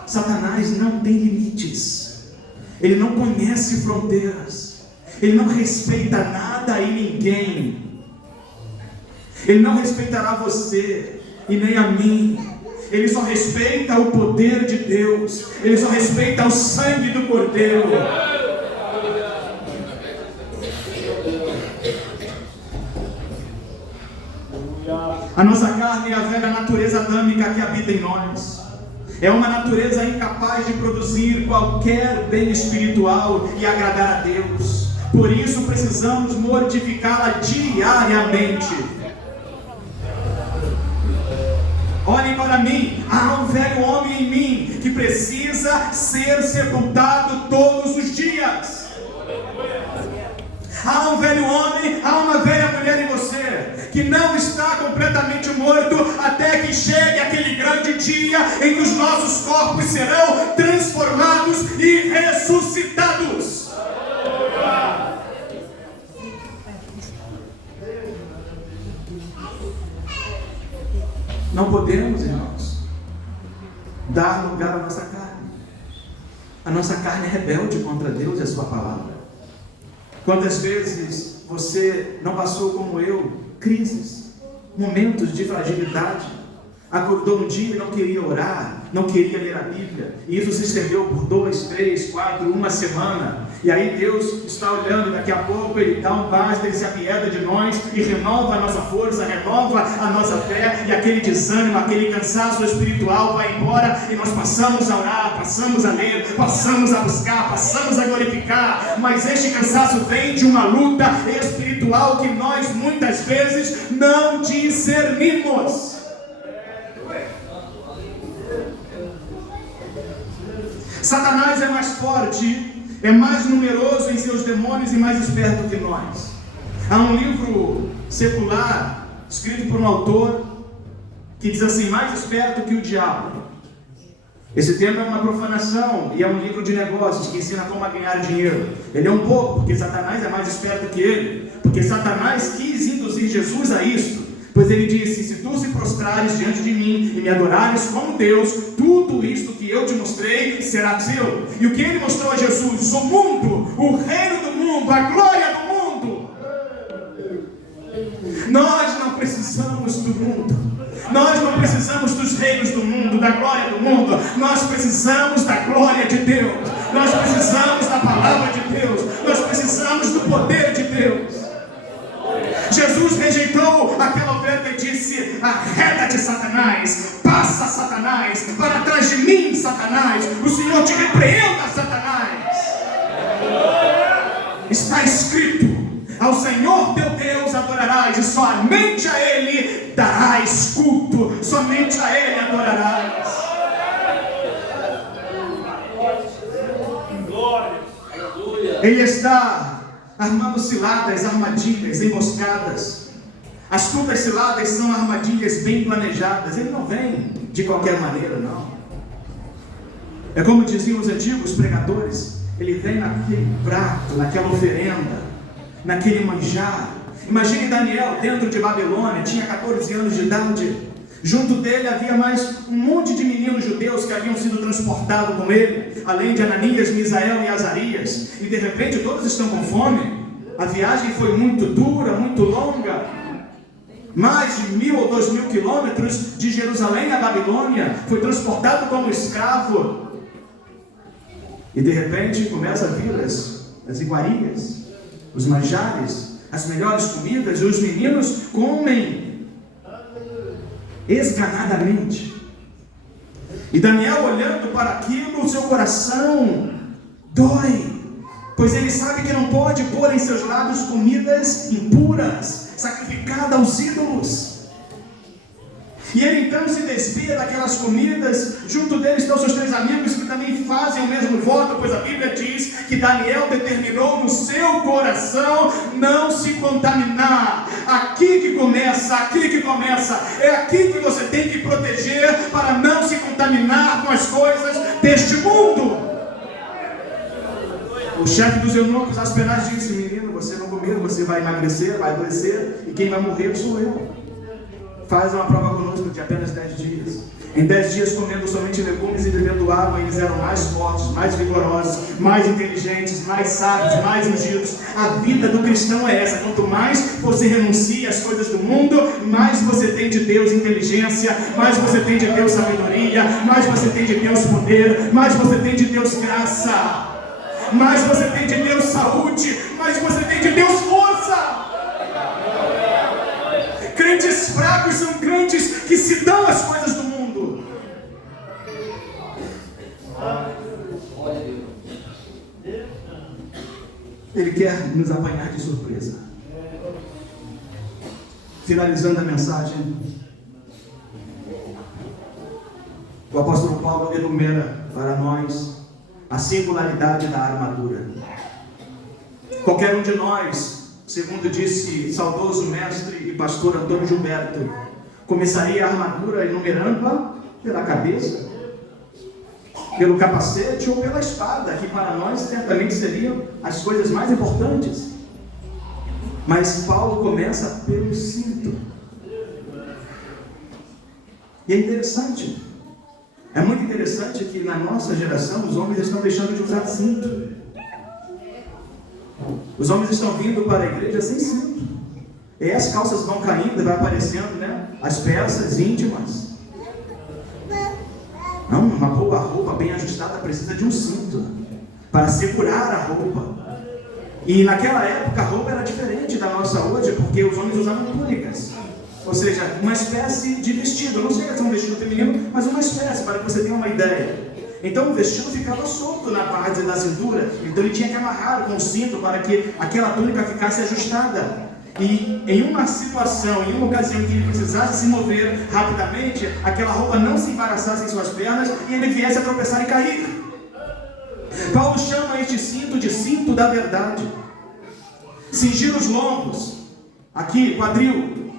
Satanás não tem limites, ele não conhece fronteiras, ele não respeita nada e ninguém, ele não respeitará você e nem a mim, ele só respeita o poder de Deus, ele só respeita o sangue do Cordeiro. A nossa carne é a velha natureza adâmica que habita em nós. É uma natureza incapaz de produzir qualquer bem espiritual e agradar a Deus. Por isso precisamos mortificá-la diariamente. Olhem para mim, há um velho homem em mim que precisa ser sepultado todos os dias. Há um velho homem, há uma velha mulher em você que não está completamente morto até que chegue aquele grande dia em que os nossos corpos serão transformados e ressuscitados. Não podemos, irmãos, dar lugar à nossa carne. A nossa carne é rebelde contra Deus e a sua palavra. Quantas vezes você não passou como eu, crises, momentos de fragilidade, acordou um dia e não queria orar, não queria ler a Bíblia, e isso se estendeu por 2, 3, 4, uma semana, e aí Deus está olhando, daqui a pouco Ele dá um basta, Ele se apieda de nós, e renova a nossa força, renova a nossa fé, e aquele desânimo, aquele cansaço espiritual vai embora, e nós passamos a orar, passamos a ler, passamos a buscar, passamos a glorificar, mas este cansaço vem de uma luta espiritual que nós muitas vezes não discernimos. Satanás é mais forte, é mais numeroso em seus demônios e mais esperto que nós. Há um livro secular, escrito por um autor, que diz assim: mais esperto que o diabo. Esse tema é uma profanação e é um livro de negócios que ensina como a ganhar dinheiro. Ele é um pouco, porque Satanás é mais esperto que ele, porque Satanás quis induzir Jesus a isto. Pois ele disse: se tu se prostrares diante de mim e me adorares como Deus, tudo isto que eu te mostrei será teu. E o que ele mostrou a Jesus? O mundo, o reino do mundo, a glória do mundo. Nós não precisamos do mundo, nós não precisamos dos reinos do mundo, da glória do mundo. Nós precisamos da glória de Deus, nós precisamos da palavra de Deus, nós precisamos do poder de Deus. Jesus rejeitou aquela oferta e disse: arreda-te, Satanás, passa, Satanás, para trás de mim, Satanás, o Senhor te repreenda, Satanás. Está escrito: ao Senhor teu Deus adorarás, e somente a Ele darás culto, somente a Ele adorarás. Ele está armando ciladas, armadilhas, emboscadas. As tuas ciladas são armadilhas bem planejadas. Ele não vem de qualquer maneira, não. É como diziam os antigos pregadores: ele vem naquele prato, naquela oferenda, naquele manjar. Imagine Daniel dentro de Babilônia, tinha 14 anos de idade. Junto dele havia mais um monte de meninos judeus que haviam sido transportados com ele, além de Ananias, Misael e Azarias. E de repente todos estão com fome. A viagem foi muito dura, muito longa. Mais de 1.000 ou 2.000 quilômetros de Jerusalém a Babilônia. Foi transportado como escravo. E de repente começa a vir as iguarias, os manjares, as melhores comidas, e os meninos comem esganadamente. E Daniel, olhando para aquilo, o seu coração dói, pois ele sabe que não pode pôr em seus lábios comidas impuras, sacrificadas aos ídolos. E ele então se despia daquelas comidas. Junto dele estão seus 3 amigos que também fazem o mesmo voto, pois a Bíblia diz que Daniel determinou no seu coração não se contaminar. Aqui que começa, é aqui que você tem que proteger para não se contaminar com as coisas deste mundo. O chefe dos eunucos, Aspenaz, disse: menino, você não comeu, você vai emagrecer, vai adoecer, e quem vai morrer sou eu. Faz uma prova conosco de apenas 10 dias. Em 10 dias, comendo somente legumes e bebendo água, eles eram mais fortes, mais vigorosos, mais inteligentes, mais sábios, mais ungidos. A vida do cristão é essa: quanto mais você renuncia às coisas do mundo, mais você tem de Deus inteligência, mais você tem de Deus sabedoria, mais você tem de Deus poder, mais você tem de Deus graça, mais você tem de Deus saúde, mais você tem de Deus força. Crentes fracos são crentes que se dão as coisas do mundo. Ele quer nos apanhar de surpresa. Finalizando a mensagem, o apóstolo Paulo enumera para nós a singularidade da armadura. Qualquer um de nós, segundo disse saudoso mestre e pastor Antônio Gilberto, começaria a armadura enumerando-a pela cabeça, pelo capacete ou pela espada, que para nós certamente seriam as coisas mais importantes. Mas Paulo começa pelo cinto. E é interessante, é muito interessante que na nossa geração os homens estão deixando de usar cinto. Os homens estão vindo para a igreja sem cinto. E as calças vão caindo, vai aparecendo, né? As peças íntimas. Não, uma boa roupa bem ajustada precisa de um cinto para segurar a roupa. E naquela época a roupa era diferente da nossa hoje, porque os homens usavam túnicas, ou seja, uma espécie de vestido. Não sei se é um vestido feminino, mas uma espécie, para que você tenha uma ideia. Então o vestido ficava solto na parte da cintura, então ele tinha que amarrar com o cinto para que aquela túnica ficasse ajustada. E em uma situação, em uma ocasião em que ele precisasse se mover rapidamente, aquela roupa não se embaraçasse em suas pernas e ele viesse a tropeçar e cair. Paulo chama este cinto de cinto da verdade. Cingir os lombos, aqui, quadril,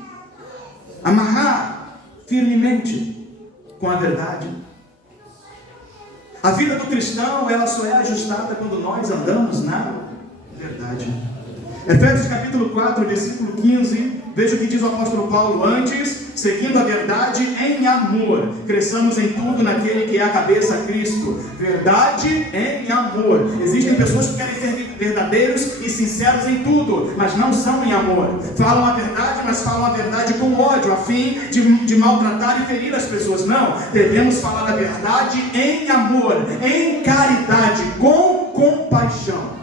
amarrar firmemente com a verdade. A vida do cristão, ela só é ajustada quando nós andamos na verdade. Efésios capítulo 4, versículo 15, veja o que diz o apóstolo Paulo: antes, seguindo a verdade em amor, cresçamos em tudo naquele que é a cabeça, Cristo. Verdade em amor. Existem pessoas que querem ser verdadeiros e sinceros em tudo, mas não são em amor. Falam a verdade, mas falam a verdade com ódio, a fim de maltratar e ferir as pessoas. Não, devemos falar a verdade em amor, em caridade, com compaixão.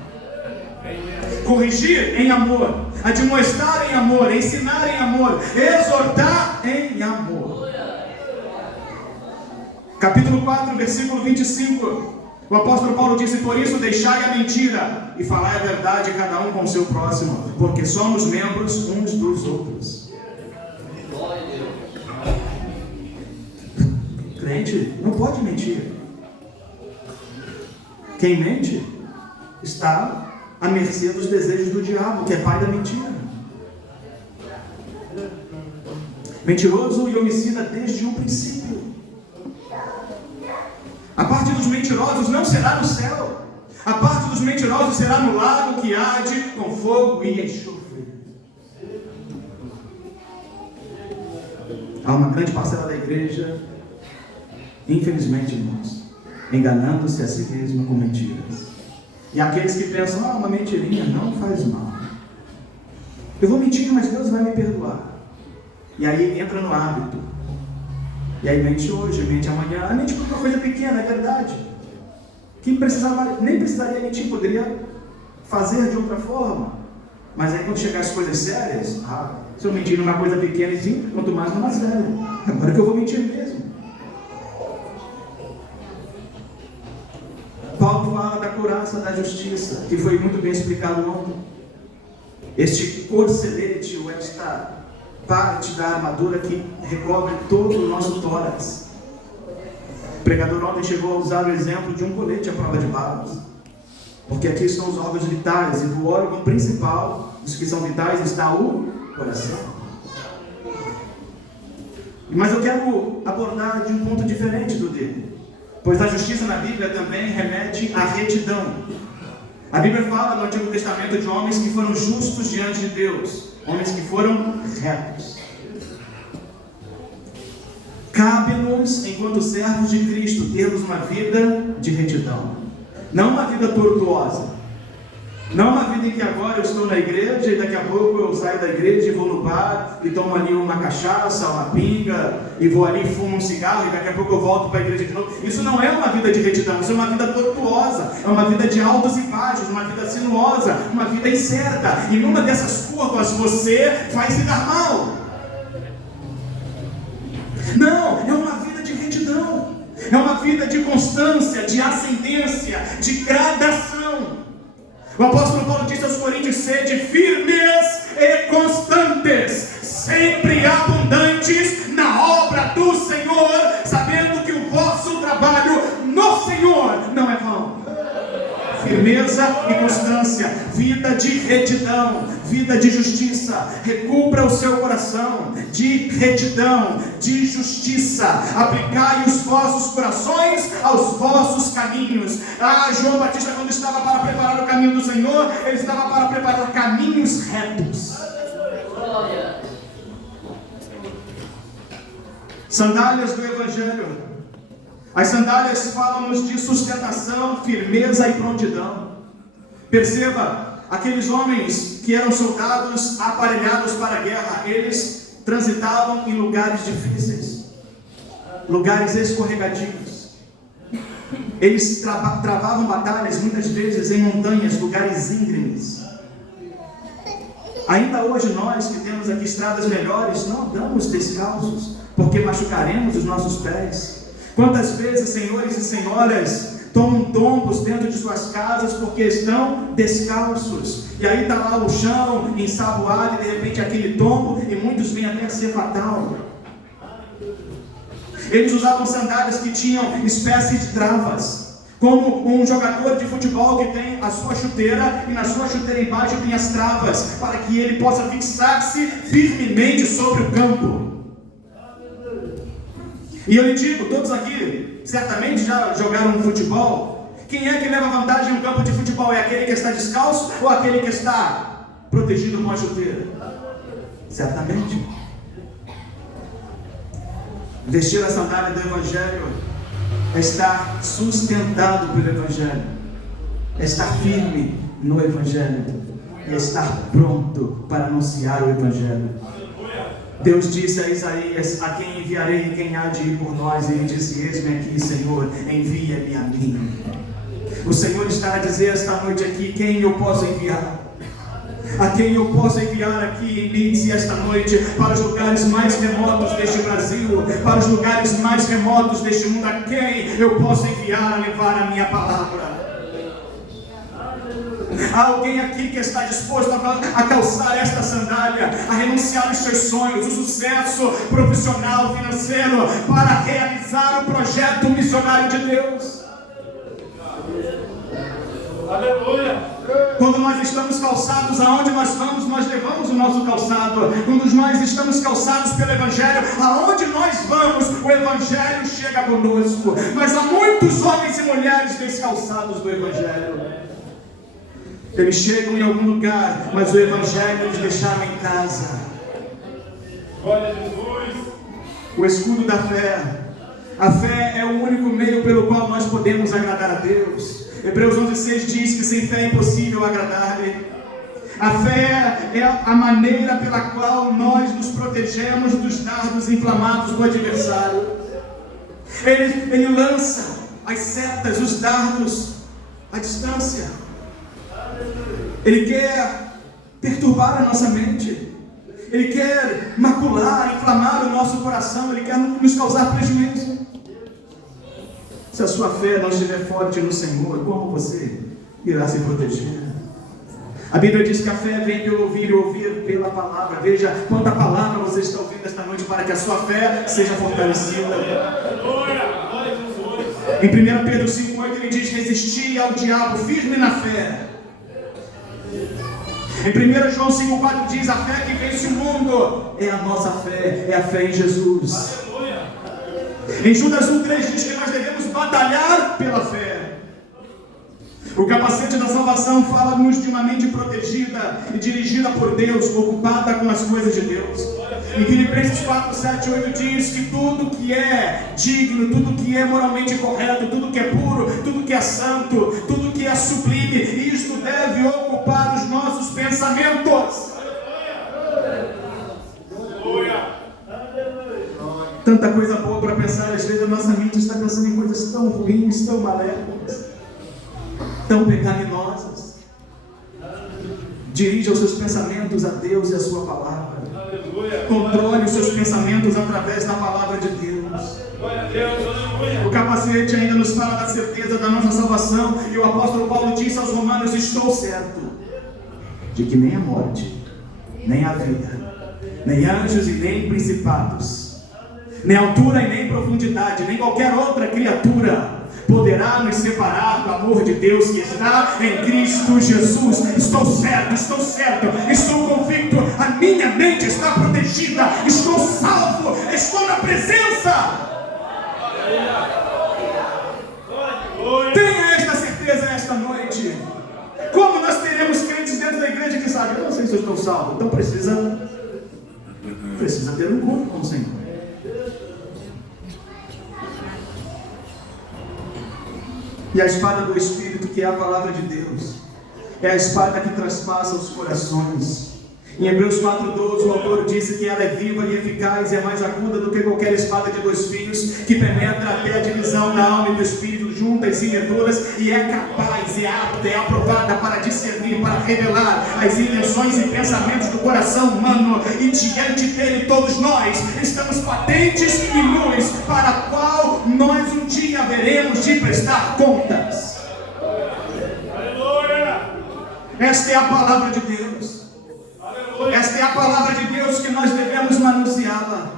Corrigir em amor, admoestar em amor, ensinar em amor, exortar em amor. Capítulo 4, versículo 25. O apóstolo Paulo disse: por isso deixai a mentira e falai a verdade, cada um com o seu próximo, porque somos membros uns dos outros. Crente não pode mentir. Quem mente está à mercê dos desejos do diabo, que é pai da mentira. Mentiroso e homicida desde o princípio. A parte dos mentirosos não será no céu. A parte dos mentirosos será no lago que arde com fogo e enxofre. Há uma grande parcela da igreja, infelizmente, irmãos, enganando-se a si mesmo com mentiras. E aqueles que pensam: uma mentirinha não faz mal. Eu vou mentir, mas Deus vai me perdoar. E aí entra no hábito. E aí mente hoje, mente amanhã. Mente por uma coisa pequena, é verdade. Que nem precisaria mentir, poderia fazer de outra forma. Mas aí quando chegar as coisas sérias, se eu mentir numa coisa pequena e simples, quanto mais numa séria. Agora que eu vou mentir mesmo. Paulo fala da couraça da justiça, que foi muito bem explicado ontem. Este corcelete, ou esta parte da armadura que recobre todo o nosso tórax. O pregador ontem chegou a usar o exemplo de um colete à prova de balas, porque aqui estão os órgãos vitais, e do órgão principal dos que são vitais está o coração. Mas eu quero abordar de um ponto diferente do dele, pois a justiça na Bíblia também remete à retidão. A Bíblia fala no Antigo Testamento de homens que foram justos diante de Deus, homens que foram retos. Cabe-nos, enquanto servos de Cristo, termos uma vida de retidão, não uma vida tortuosa, não uma vida em que agora eu estou na igreja e daqui a pouco eu saio da igreja e vou no bar e tomo ali uma cachaça, uma pinga, e vou ali e fumo um cigarro e daqui a pouco eu volto para a igreja de novo. Isso não é uma vida de retidão, isso é uma vida tortuosa, é uma vida de altos e baixos, uma vida sinuosa, uma vida incerta, e numa dessas curvas você vai se dar mal. Não, é uma vida de retidão, é uma vida de constância, de ascendência, de gradação. O apóstolo Paulo disse aos Coríntios: sede firmes e constantes, sempre abundantes na obra do Senhor, sabendo que o vosso trabalho no Senhor não é vão. Firmeza e constância, vida de retidão, vida de justiça. Recubra o seu coração de retidão, de justiça. Aplicai os vossos corações aos vossos caminhos. João Batista, quando estava para preparar o caminho do Senhor, ele estava para preparar caminhos retos. Sandálias do Evangelho. As sandálias falam-nos de sustentação, firmeza e prontidão. Perceba, aqueles homens que eram soldados aparelhados para a guerra, eles transitavam em lugares difíceis, lugares escorregadios. Eles travavam batalhas muitas vezes em montanhas, lugares íngremes. Ainda hoje nós que temos aqui estradas melhores, não andamos descalços, porque machucaremos os nossos pés. Quantas vezes, senhores e senhoras, tomam tombos dentro de suas casas porque estão descalços, e aí está lá o chão ensaboado e de repente aquele tombo, e muitos vêm até a ser fatal. Eles usavam sandálias que tinham espécies de travas, como um jogador de futebol que tem a sua chuteira, e na sua chuteira embaixo tem as travas, para que ele possa fixar-se firmemente sobre o campo. E eu lhe digo, todos aqui certamente já jogaram futebol. Quem é que leva vantagem no campo de futebol? É aquele que está descalço ou aquele que está protegido com a chuteira? Certamente. Vestir a sandália do Evangelho é estar sustentado pelo Evangelho, é estar firme no Evangelho, é estar pronto para anunciar o Evangelho. Deus disse a Isaías: a quem enviarei e quem há de ir por nós? E ele disse: eis-me aqui, Senhor, envia-me a mim. O Senhor está a dizer esta noite aqui: quem eu posso enviar? A quem eu posso enviar aqui em Lindsay esta noite, para os lugares mais remotos deste Brasil, para os lugares mais remotos deste mundo? A quem eu posso enviar a levar a minha palavra? Há alguém aqui que está disposto a calçar esta sandália, a renunciar aos seus sonhos, o sucesso profissional, financeiro, para realizar o projeto missionário de Deus? Aleluia! Quando nós estamos calçados, aonde nós vamos, nós levamos o nosso calçado. Quando nós estamos calçados pelo Evangelho, aonde nós vamos, o Evangelho chega conosco. Mas há muitos homens e mulheres descalçados do Evangelho. Eles chegam em algum lugar, mas o Evangelho eles deixaram em casa. Glória a Jesus! O escudo da fé. A fé é o único meio pelo qual nós podemos agradar a Deus. Hebreus 11:6 diz que sem fé é impossível agradar-lhe. A fé é a maneira pela qual nós nos protegemos dos dardos inflamados do adversário. Ele lança as setas, os dardos à distância. Ele quer perturbar a nossa mente. Ele quer macular, inflamar o nosso coração. Ele quer nos causar prejuízo. Se a sua fé não estiver forte no Senhor, como você irá se proteger? A Bíblia diz que a fé vem pelo ouvir e ouvir pela palavra. Veja quanta palavra você está ouvindo esta noite para que a sua fé seja fortalecida. Em 1 Pedro 5:8 ele diz: resisti ao diabo firme na fé. Em 1 João 5:4 diz: a fé que vence o mundo é a nossa fé, é a fé em Jesus. Em Judas 1:3 diz que nós devemos batalhar pela fé. O capacete da salvação fala-nos de uma mente protegida e dirigida por Deus, ocupada com as coisas de Deus. Em Filipenses 4, 7, 8 diz que tudo que é digno, tudo que é moralmente correto, tudo que é puro, tudo que é santo, tudo que é sublime, isto deve ocupar os nossos pensamentos. Tanta coisa boa para pensar, às vezes a nossa mente está pensando em coisas tão ruins, tão malévolas, tão pecaminosas. Dirija os seus pensamentos a Deus e a sua palavra. Controle os seus pensamentos através da palavra de Deus. O capacete ainda nos fala da certeza da nossa salvação, e o apóstolo Paulo disse aos romanos: estou certo de que nem a morte, nem a vida, nem anjos e nem principados, nem altura e nem profundidade, nem qualquer outra criatura poderá nos separar do amor de Deus que está em Cristo Jesus. Estou certo, estou convicto, a minha mente está protegida, estou salvo, estou na presença. Tenha esta certeza esta noite. Como nós teremos crentes dentro da igreja que sabem: eu não sei se eu estou salvo, então precisa ter um culto com o Senhor. E a espada do Espírito, que é a palavra de Deus, é a espada que traspassa os corações. Em Hebreus 4:12, o autor disse que ela é viva e eficaz e é mais aguda do que qualquer espada de dois fios, que penetra até a divisão da alma e do espírito, juntas e medulas, e é capaz, é apta, é aprovada para discernir, para revelar as intenções e pensamentos do coração humano. E diante dele todos nós estamos patentes e nus, para a qual nós um dia haveremos de prestar contas. Esta é a palavra de Deus. Esta é a palavra de Deus que nós devemos manuseá-la.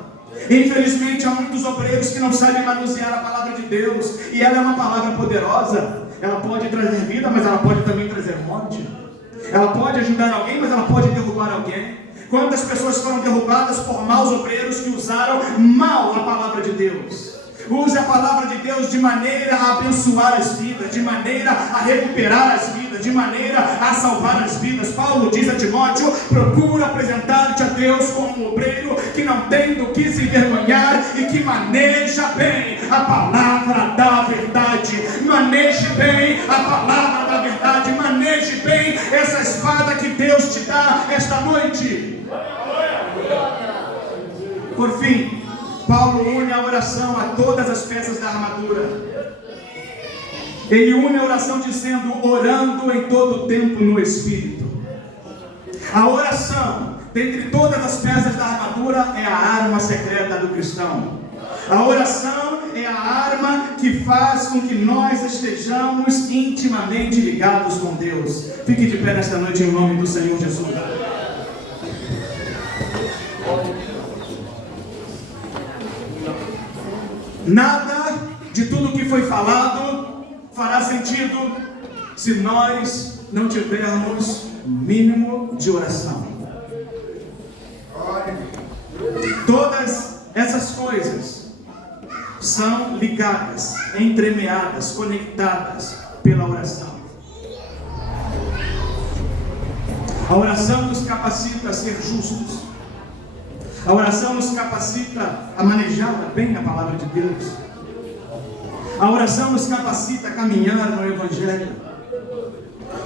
Infelizmente há muitos obreiros que não sabem manusear a palavra de Deus, e ela é uma palavra poderosa. Ela pode trazer vida, mas ela pode também trazer morte. Ela pode ajudar alguém, mas ela pode derrubar alguém. Quantas pessoas foram derrubadas por maus obreiros que usaram mal a palavra de Deus? Use a palavra de Deus de maneira a abençoar as vidas, de maneira a recuperar as vidas, de maneira a salvar as vidas. Paulo diz a Timóteo: procura apresentar-te a Deus como um obreiro que não tem do que se envergonhar e que maneja bem a palavra da verdade. Maneje bem a palavra da verdade. Maneje bem essa espada que Deus te dá esta noite. Por fim, Paulo une a oração a todas as peças da armadura. Ele une a oração dizendo: orando em todo o tempo no Espírito. A oração, dentre todas as peças da armadura, é a arma secreta do cristão. A oração é a arma que faz com que nós estejamos intimamente ligados com Deus. Fique de pé nesta noite em nome do Senhor Jesus. Nada de tudo que foi falado fará sentido se nós não tivermos o mínimo de oração. Todas essas coisas são ligadas, entremeadas, conectadas pela oração. A oração nos capacita a ser justos. A oração nos capacita a manejar bem a palavra de Deus. A oração nos capacita a caminhar no Evangelho.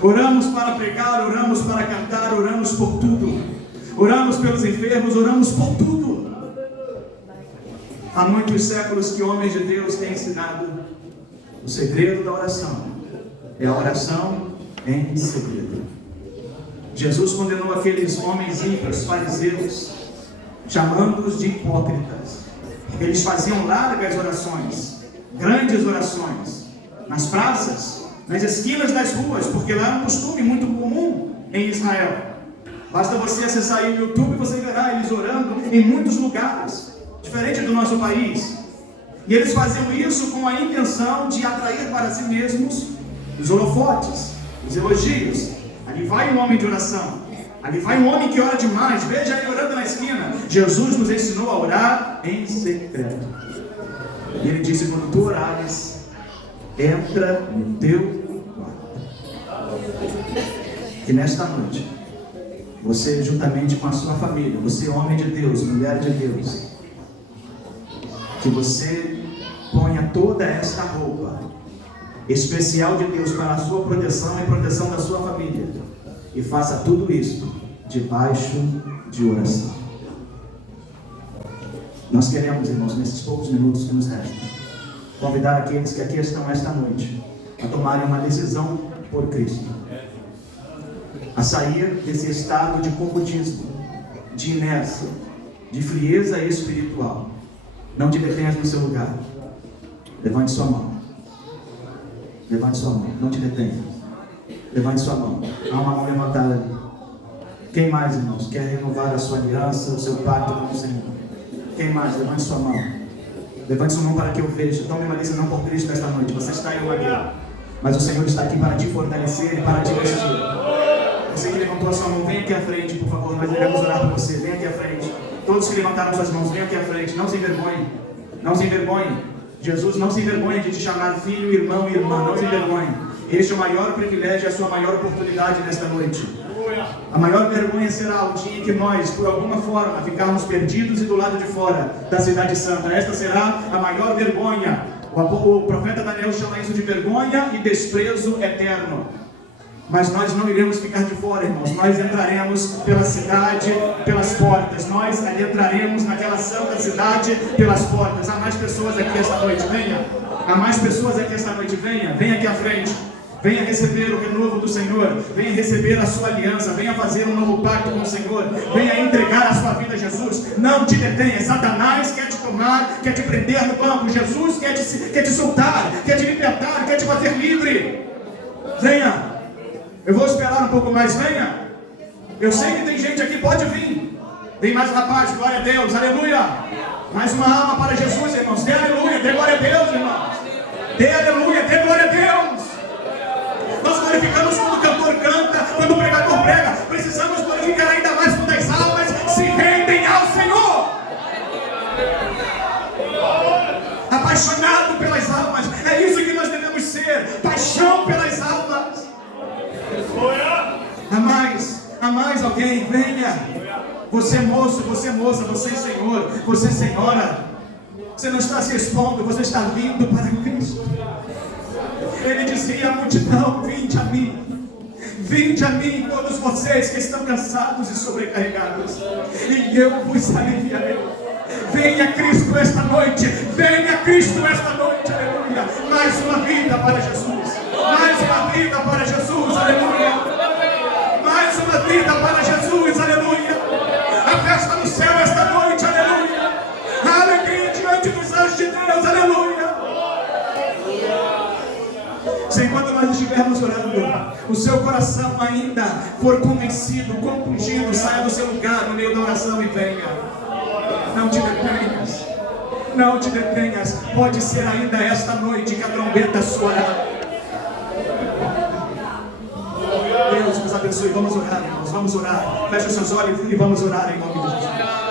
Oramos para pregar, oramos para cantar, oramos por tudo. Oramos pelos enfermos, oramos por tudo. Há muitos séculos que homens de Deus têm ensinado: o segredo da oração é a oração em segredo. Jesus condenou aqueles homens ímpios, fariseus, chamando-os de hipócritas. Eles faziam largas orações, grandes orações, nas praças, nas esquinas das ruas, porque lá é um costume muito comum em Israel. Basta você acessar aí no YouTube e você verá eles orando em muitos lugares, diferente do nosso país. E eles faziam isso com a intenção de atrair para si mesmos os holofotes, os elogios. Ali vai um homem de oração. Ali vai um homem que ora demais. Veja ele orando na esquina. Jesus nos ensinou a orar em secreto. E ele disse: quando tu orares, entra no teu quarto. que nesta noite, você juntamente com a sua família, você homem de Deus, mulher de Deus, que você ponha toda esta roupa especial de Deus para a sua proteção e proteção da sua família, e faça tudo isso debaixo de oração. Nós queremos, irmãos, nesses poucos minutos que nos restam, convidar aqueles que aqui estão esta noite a tomarem uma decisão por Cristo, a sair desse estado de comodismo, de inércia, de frieza espiritual. Não te detenhas no seu lugar. Levante sua mão. Levante sua mão. Não te detenha. Levante sua mão. Há uma mão levantada ali. Quem mais, irmãos, quer renovar a sua aliança, o seu pacto com o Senhor? Quem mais? Levante sua mão. Levante sua mão para que eu veja. Tome uma decisão por Cristo esta noite. Você está em uma guerra, mas o Senhor está aqui para te fortalecer e para te vestir. Você que levantou a sua mão, vem aqui à frente, por favor. Nós iremos orar por você. Vem aqui à frente. Todos que levantaram suas mãos, venham aqui à frente. Não se envergonhe. Não se envergonhe. Jesus não se envergonha de te chamar filho, irmão e irmã. Não se envergonhe. Este é o maior privilégio, a sua maior oportunidade nesta noite. A maior vergonha será o dia em que nós, por alguma forma, ficarmos perdidos e do lado de fora da cidade santa. Esta será a maior vergonha. O profeta Daniel chama isso de vergonha e desprezo eterno. Mas nós não iremos ficar de fora, irmãos. Nós entraremos pela cidade, pelas portas. Nós entraremos naquela santa cidade pelas portas. Há mais pessoas aqui esta noite, venha. Há mais pessoas aqui esta noite, venha. Venha aqui à frente. Venha receber o renovo do Senhor. Venha receber a sua aliança. Venha fazer um novo pacto com o Senhor. Venha entregar a sua vida a Jesus. Não te detenha. Satanás quer te tomar, quer te prender no banco. Jesus quer te soltar, quer te libertar, quer te fazer livre. Venha. Eu vou esperar um pouco mais, venha. Eu sei que tem gente aqui, pode vir. Vem mais rapaz, glória a Deus, aleluia. Mais uma alma para Jesus, irmãos. Dê aleluia, dê glória a Deus, irmãos. Dê aleluia, dê glória a Deus. Nós glorificamos quando o cantor canta, quando o pregador prega. Precisamos glorificar ainda mais quando as almas se rendem ao Senhor. Apaixonado pelas almas, é isso que nós devemos ser. Paixão pelas almas. Há mais alguém, venha. Você moço, você moça, você senhor, você senhora. Você não está se expondo, você está vindo para Cristo. Ele dizia à multidão: vinde a mim, todos vocês que estão cansados e sobrecarregados, e eu vos aliviarei. Venha Cristo esta noite, venha Cristo esta noite, aleluia. Mais uma vida para Jesus, mais uma vida para Jesus, aleluia. Mais uma vida para Jesus, aleluia. A festa no céu esta noite, aleluia. A alegria diante dos anjos de Deus, aleluia. Se enquanto nós estivermos orando, o seu coração ainda for convencido, compungido, saia do seu lugar no meio da oração e venha. Não te detenhas. Não te detenhas. Pode ser ainda esta noite que a trombeta soará. Deus nos abençoe. Vamos orar, irmãos. Vamos orar. Feche os seus olhos e vamos orar em nome de Jesus.